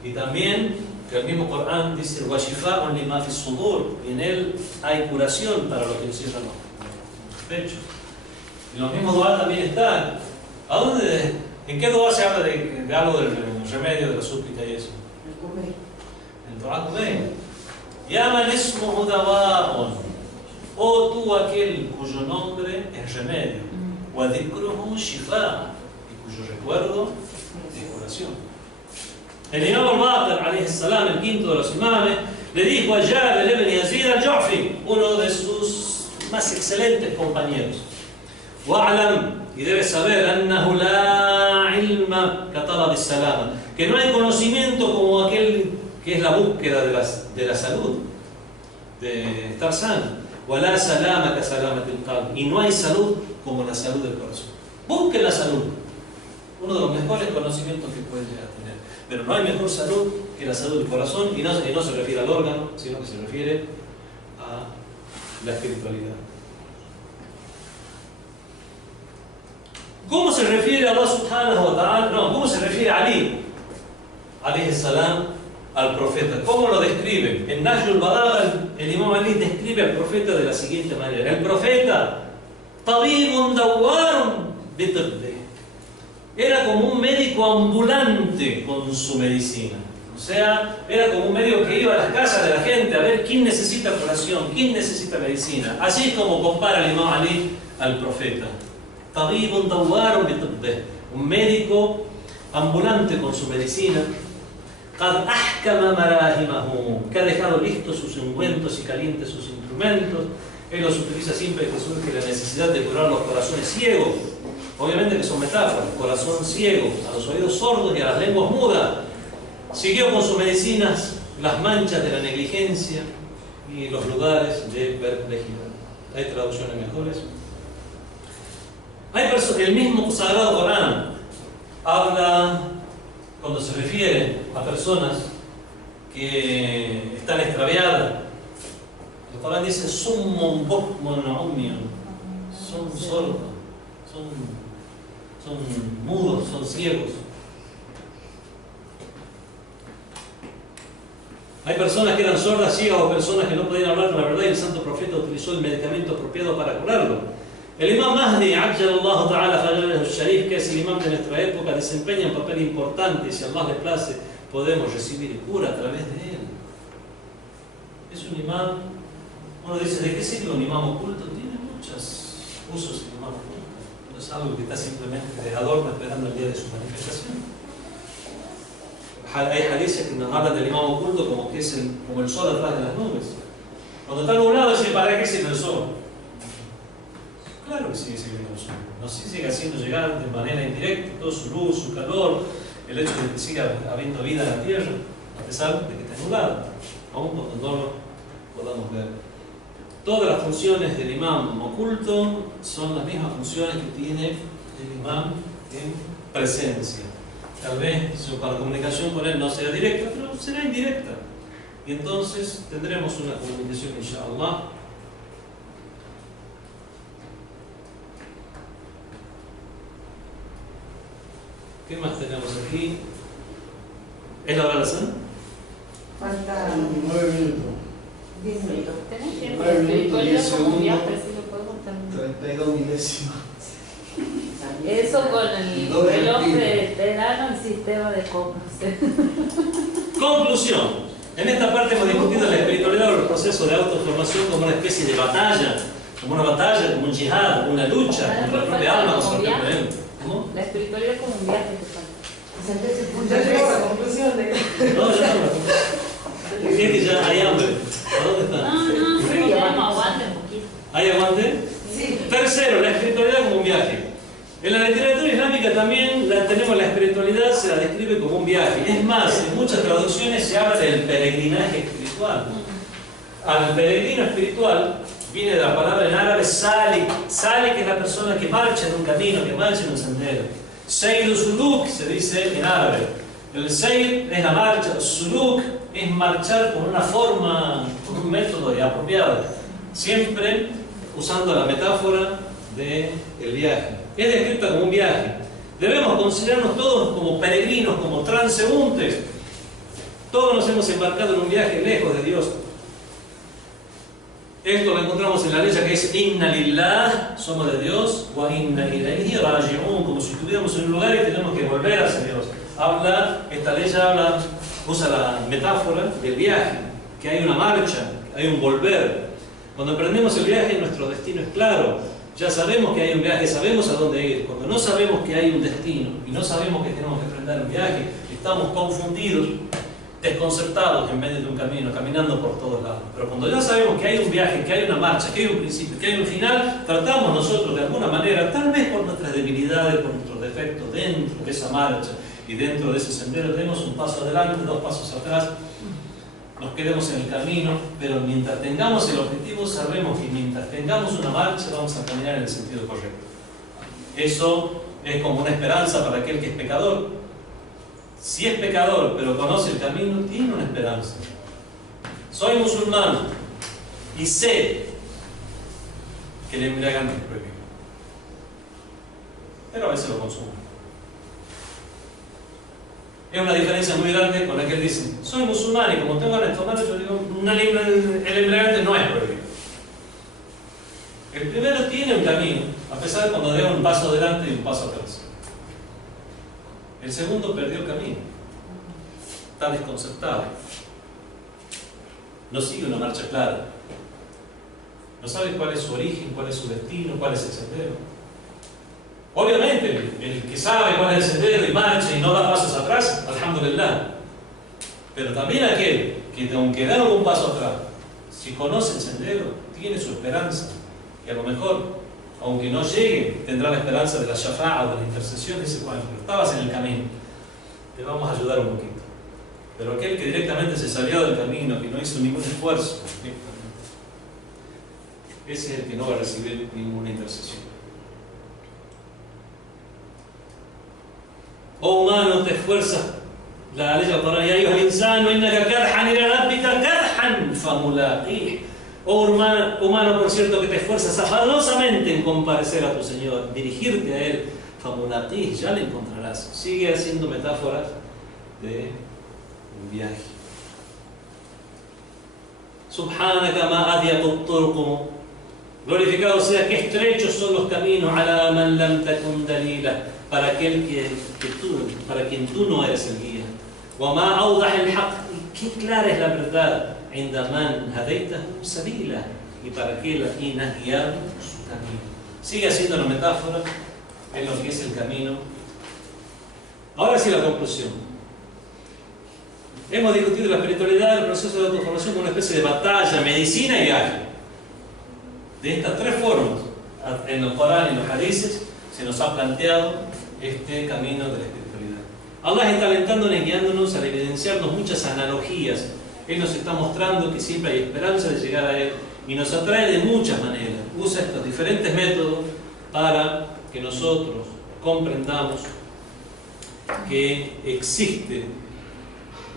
Y también que el mismo Corán dice وَشِفَاءٌ لِمَا فِي الصُّدُورِ, y en él hay curación para lo que encierran los pechos. Y los mismos dua también están. ¿En qué dua se habla de algo del remedio, de la súplica y eso? El dua Kumeir. Ya man ismuhu dawa'un, o tú aquel cuyo nombre es remedio, wa dhikruhu shifa, y cuyo recuerdo es curación. El imam al-Baqir, alayhi salam, el quinto de los imames, le dijo a Jabir ibn Yazid al-Ju'fi, uno de sus más excelentes compañeros: wa'lam, y debes saber, annahu la ilma katalab as-salama, que no hay conocimiento como aquel que es la búsqueda de la salud, de estar sano. Wala salama ka salamatil qalb, y no hay salud como la salud del corazón. Busquen la salud, uno de los mejores conocimientos que pueden llegar a tener. Pero no hay mejor salud que la salud del corazón, y no se refiere al órgano, sino que se refiere a la espiritualidad. ¿Cómo se refiere a Allah subhanahu wa ta'ala? No, ¿cómo se refiere a Ali, alayhi salam, al profeta? ¿Cómo lo describe? En Nahjul Balagha, el imam Ali describe al profeta de la siguiente manera: el profeta, tabibun dawwarun bitibbi, era como un médico ambulante con su medicina. O sea, era como un médico que iba a las casas de la gente a ver quién necesita curación, quién necesita medicina. Así es como compara el imam Ali al profeta. Tabibun dawwarun bitibbi, un médico ambulante con su medicina. Qad ahkama marahimahu, que ha dejado listos sus ungüentos y calientes sus instrumentos. Él los utiliza siempre que surge la necesidad de curar los corazones ciegos. Obviamente que son metáforas: corazón ciego, a los oídos sordos y a las lenguas mudas. Siguió con sus medicinas las manchas de la negligencia y los lugares de perplejidad. Hay traducciones mejores. El mismo Sagrado Corán habla, cuando se refiere a personas que están extraviadas, el Corán dice: summun bukmun umyun, son sordos, son mudos, son ciegos. Hay personas que eran sordas, ciegas o personas que no podían hablar con la verdad, y el santo profeta utilizó el medicamento apropiado para curarlo. El imam Mahdi, Ajjalallahu ta'ala Fajralahu al-Sharif, que es el imam de nuestra época, desempeña un papel importante, y si Allah le place, podemos recibir cura a través de él. Es un imam. Uno dice: ¿de qué sirve un imam oculto? Tiene muchos usos el imam oculto. No es algo que está simplemente de adorno esperando el día de su manifestación. Hay hadices que nos hablan del imam oculto como que es como el sol atrás de las nubes. Cuando está nublado, dice: ¿para qué sirve el sol? Claro que sigue sirviendo el sol. Nos sigue haciendo llegar de manera indirecta toda su luz, su calor, el hecho de que siga habiendo vida en la tierra, a pesar de que está nublado, aún cuando no lo podamos ver. Todas las funciones del imam oculto son las mismas funciones que tiene el imam en presencia. Tal vez la comunicación con él no sea directa, pero será indirecta. Y entonces tendremos una comunicación, inshallah. ¿Qué más tenemos aquí? ¿Es la hora de la cena? Faltan 9 minutos. 10 minutos. ¿Tenés tiempo 9 de minutos y 10 espiritualidad como un viaje? segundos. Si lo podemos terminar. 32 milésimas. Eso con el Doble reloj respiro. de verano, el sistema de compras. Conclusión. En esta parte hemos discutido la espiritualidad o el proceso de autoformación como una especie de batalla, como un jihad, una lucha contra la propia alma, contra el propio ego. ¿Cómo? La espiritualidad como un viaje que falta. O sea, entonces, punto Ya llegó a la 3. conclusión de que No, ya no. Es que ya hay hambre. ¿A dónde está? No, podemos aguante un poquito. ¿Hay aguante? Sí. Tercero, la espiritualidad como un viaje. En la literatura islámica también tenemos la espiritualidad, se la describe como un viaje. Es más, en muchas traducciones se habla del peregrinaje espiritual. Al peregrino espiritual viene de la palabra en árabe salik. Salik es la persona que marcha en un camino, que marcha en un sendero. Seidu suluk se dice en árabe. El seir es la marcha, suluk es marchar con una forma, con un método apropiado. Siempre usando la metáfora del viaje. Es descrita como un viaje. Debemos considerarnos todos como peregrinos, como transeúntes. Todos nos hemos embarcado en un viaje lejos de Dios. Esto lo encontramos en la ley que dice: Inna lillah, somos de Dios, wa inna ilayhi raji'un, como si estuviéramos en un lugar y tenemos que volver hacia Dios. Esta ley usa la metáfora del viaje, que hay una marcha, hay un volver. Cuando emprendemos el viaje, nuestro destino es claro. Ya sabemos que hay un viaje, sabemos a dónde ir. Cuando no sabemos que hay un destino y no sabemos que tenemos que emprender un viaje, estamos confundidos, desconcertados en medio de un camino, caminando por todos lados. Pero cuando ya sabemos que hay un viaje, que hay una marcha, que hay un principio, que hay un final, tratamos nosotros de alguna manera, tal vez por nuestras debilidades, por nuestros defectos, dentro de esa marcha y dentro de ese sendero, tenemos un paso adelante, 2 pasos atrás. Nos quedemos en el camino, pero mientras tengamos el objetivo, sabemos que mientras tengamos una marcha, vamos a caminar en el sentido correcto. Eso es como una esperanza para aquel que es pecador. Si es pecador, pero conoce el camino, tiene una esperanza. Soy musulmán y sé que el embriagante es prohibido, pero a veces lo consumo. Es una diferencia muy grande con aquel que dice: soy musulmán y como tengo ganas de tomarlo, yo digo, el embriagante no es prohibido. El primero tiene un camino, a pesar de cuando dé un paso adelante y un paso atrás. El segundo perdió el camino. Está desconcertado. No sigue una marcha clara. No sabe cuál es su origen, cuál es su destino, cuál es el sendero. Obviamente, el que sabe cuál es el sendero y marcha y no da pasos atrás, alhamdulillah. Pero también aquel que, aunque da algún paso atrás, si conoce el sendero, tiene su esperanza. Y a lo mejor, aunque no llegue, tendrá la esperanza de la shafa'a o de la intercesión. Dice: bueno, estabas en el camino, te vamos a ayudar un poquito. Pero aquel que directamente se salió del camino, que no hizo ningún esfuerzo, ese es el que no va a recibir ninguna intercesión. Oh humano, te esfuerzas. La ley del Corán, ya ayuha al-insanu innaka kadhan ila rabbika kadhan famulaqih. Oh humano, por cierto, que te esfuerzas afanosamente en comparecer a tu Señor, dirigirte a Él, famulaqih, ya le encontrarás. Sigue haciendo metáforas de un viaje. Subhanaka ma adyaqut turqu. Glorificado sea, que estrechos son los caminos, ala man lam takun dalila, para aquel para quien tú no eres el guía. Wa ma awdah al-haq, qué clara es la verdad, inda man hadaytahu sabila, y para aquel a quien has guiado su camino. Sigue haciendo la metáfora en lo que es el camino. Ahora sí, la conclusión. Hemos discutido la espiritualidad, el proceso de autoformación como una especie de batalla, medicina y viaje. De estas tres formas, en el Corán y en los hadices, se nos ha planteado este camino de la espiritualidad. Allah está alentándonos y guiándonos al evidenciarnos muchas analogías. Él nos está mostrando que siempre hay esperanza de llegar a Él y nos atrae de muchas maneras. Usa estos diferentes métodos para que nosotros comprendamos que existe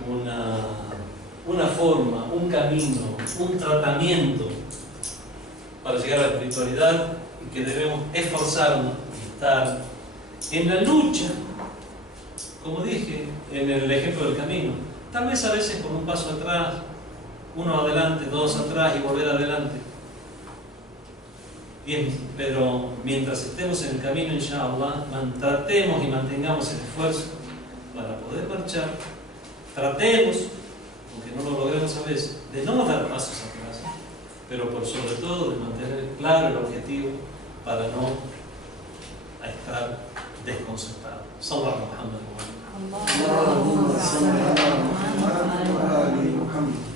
una forma, un camino, un tratamiento para llegar a la espiritualidad y que debemos esforzarnos y estar en la lucha, como dije en el ejemplo del camino, tal vez a veces con un paso atrás, uno adelante, dos atrás y volver adelante. Bien, pero mientras estemos en el camino, inshallah, tratemos y mantengamos el esfuerzo para poder marchar. Tratemos, aunque no lo logremos a veces, de no dar pasos atrás, pero por sobre todo de mantener claro el objetivo para no estar desconcertado. Sallallahu alaihi wa sallam. اللهم صل على محمد وآل محمد.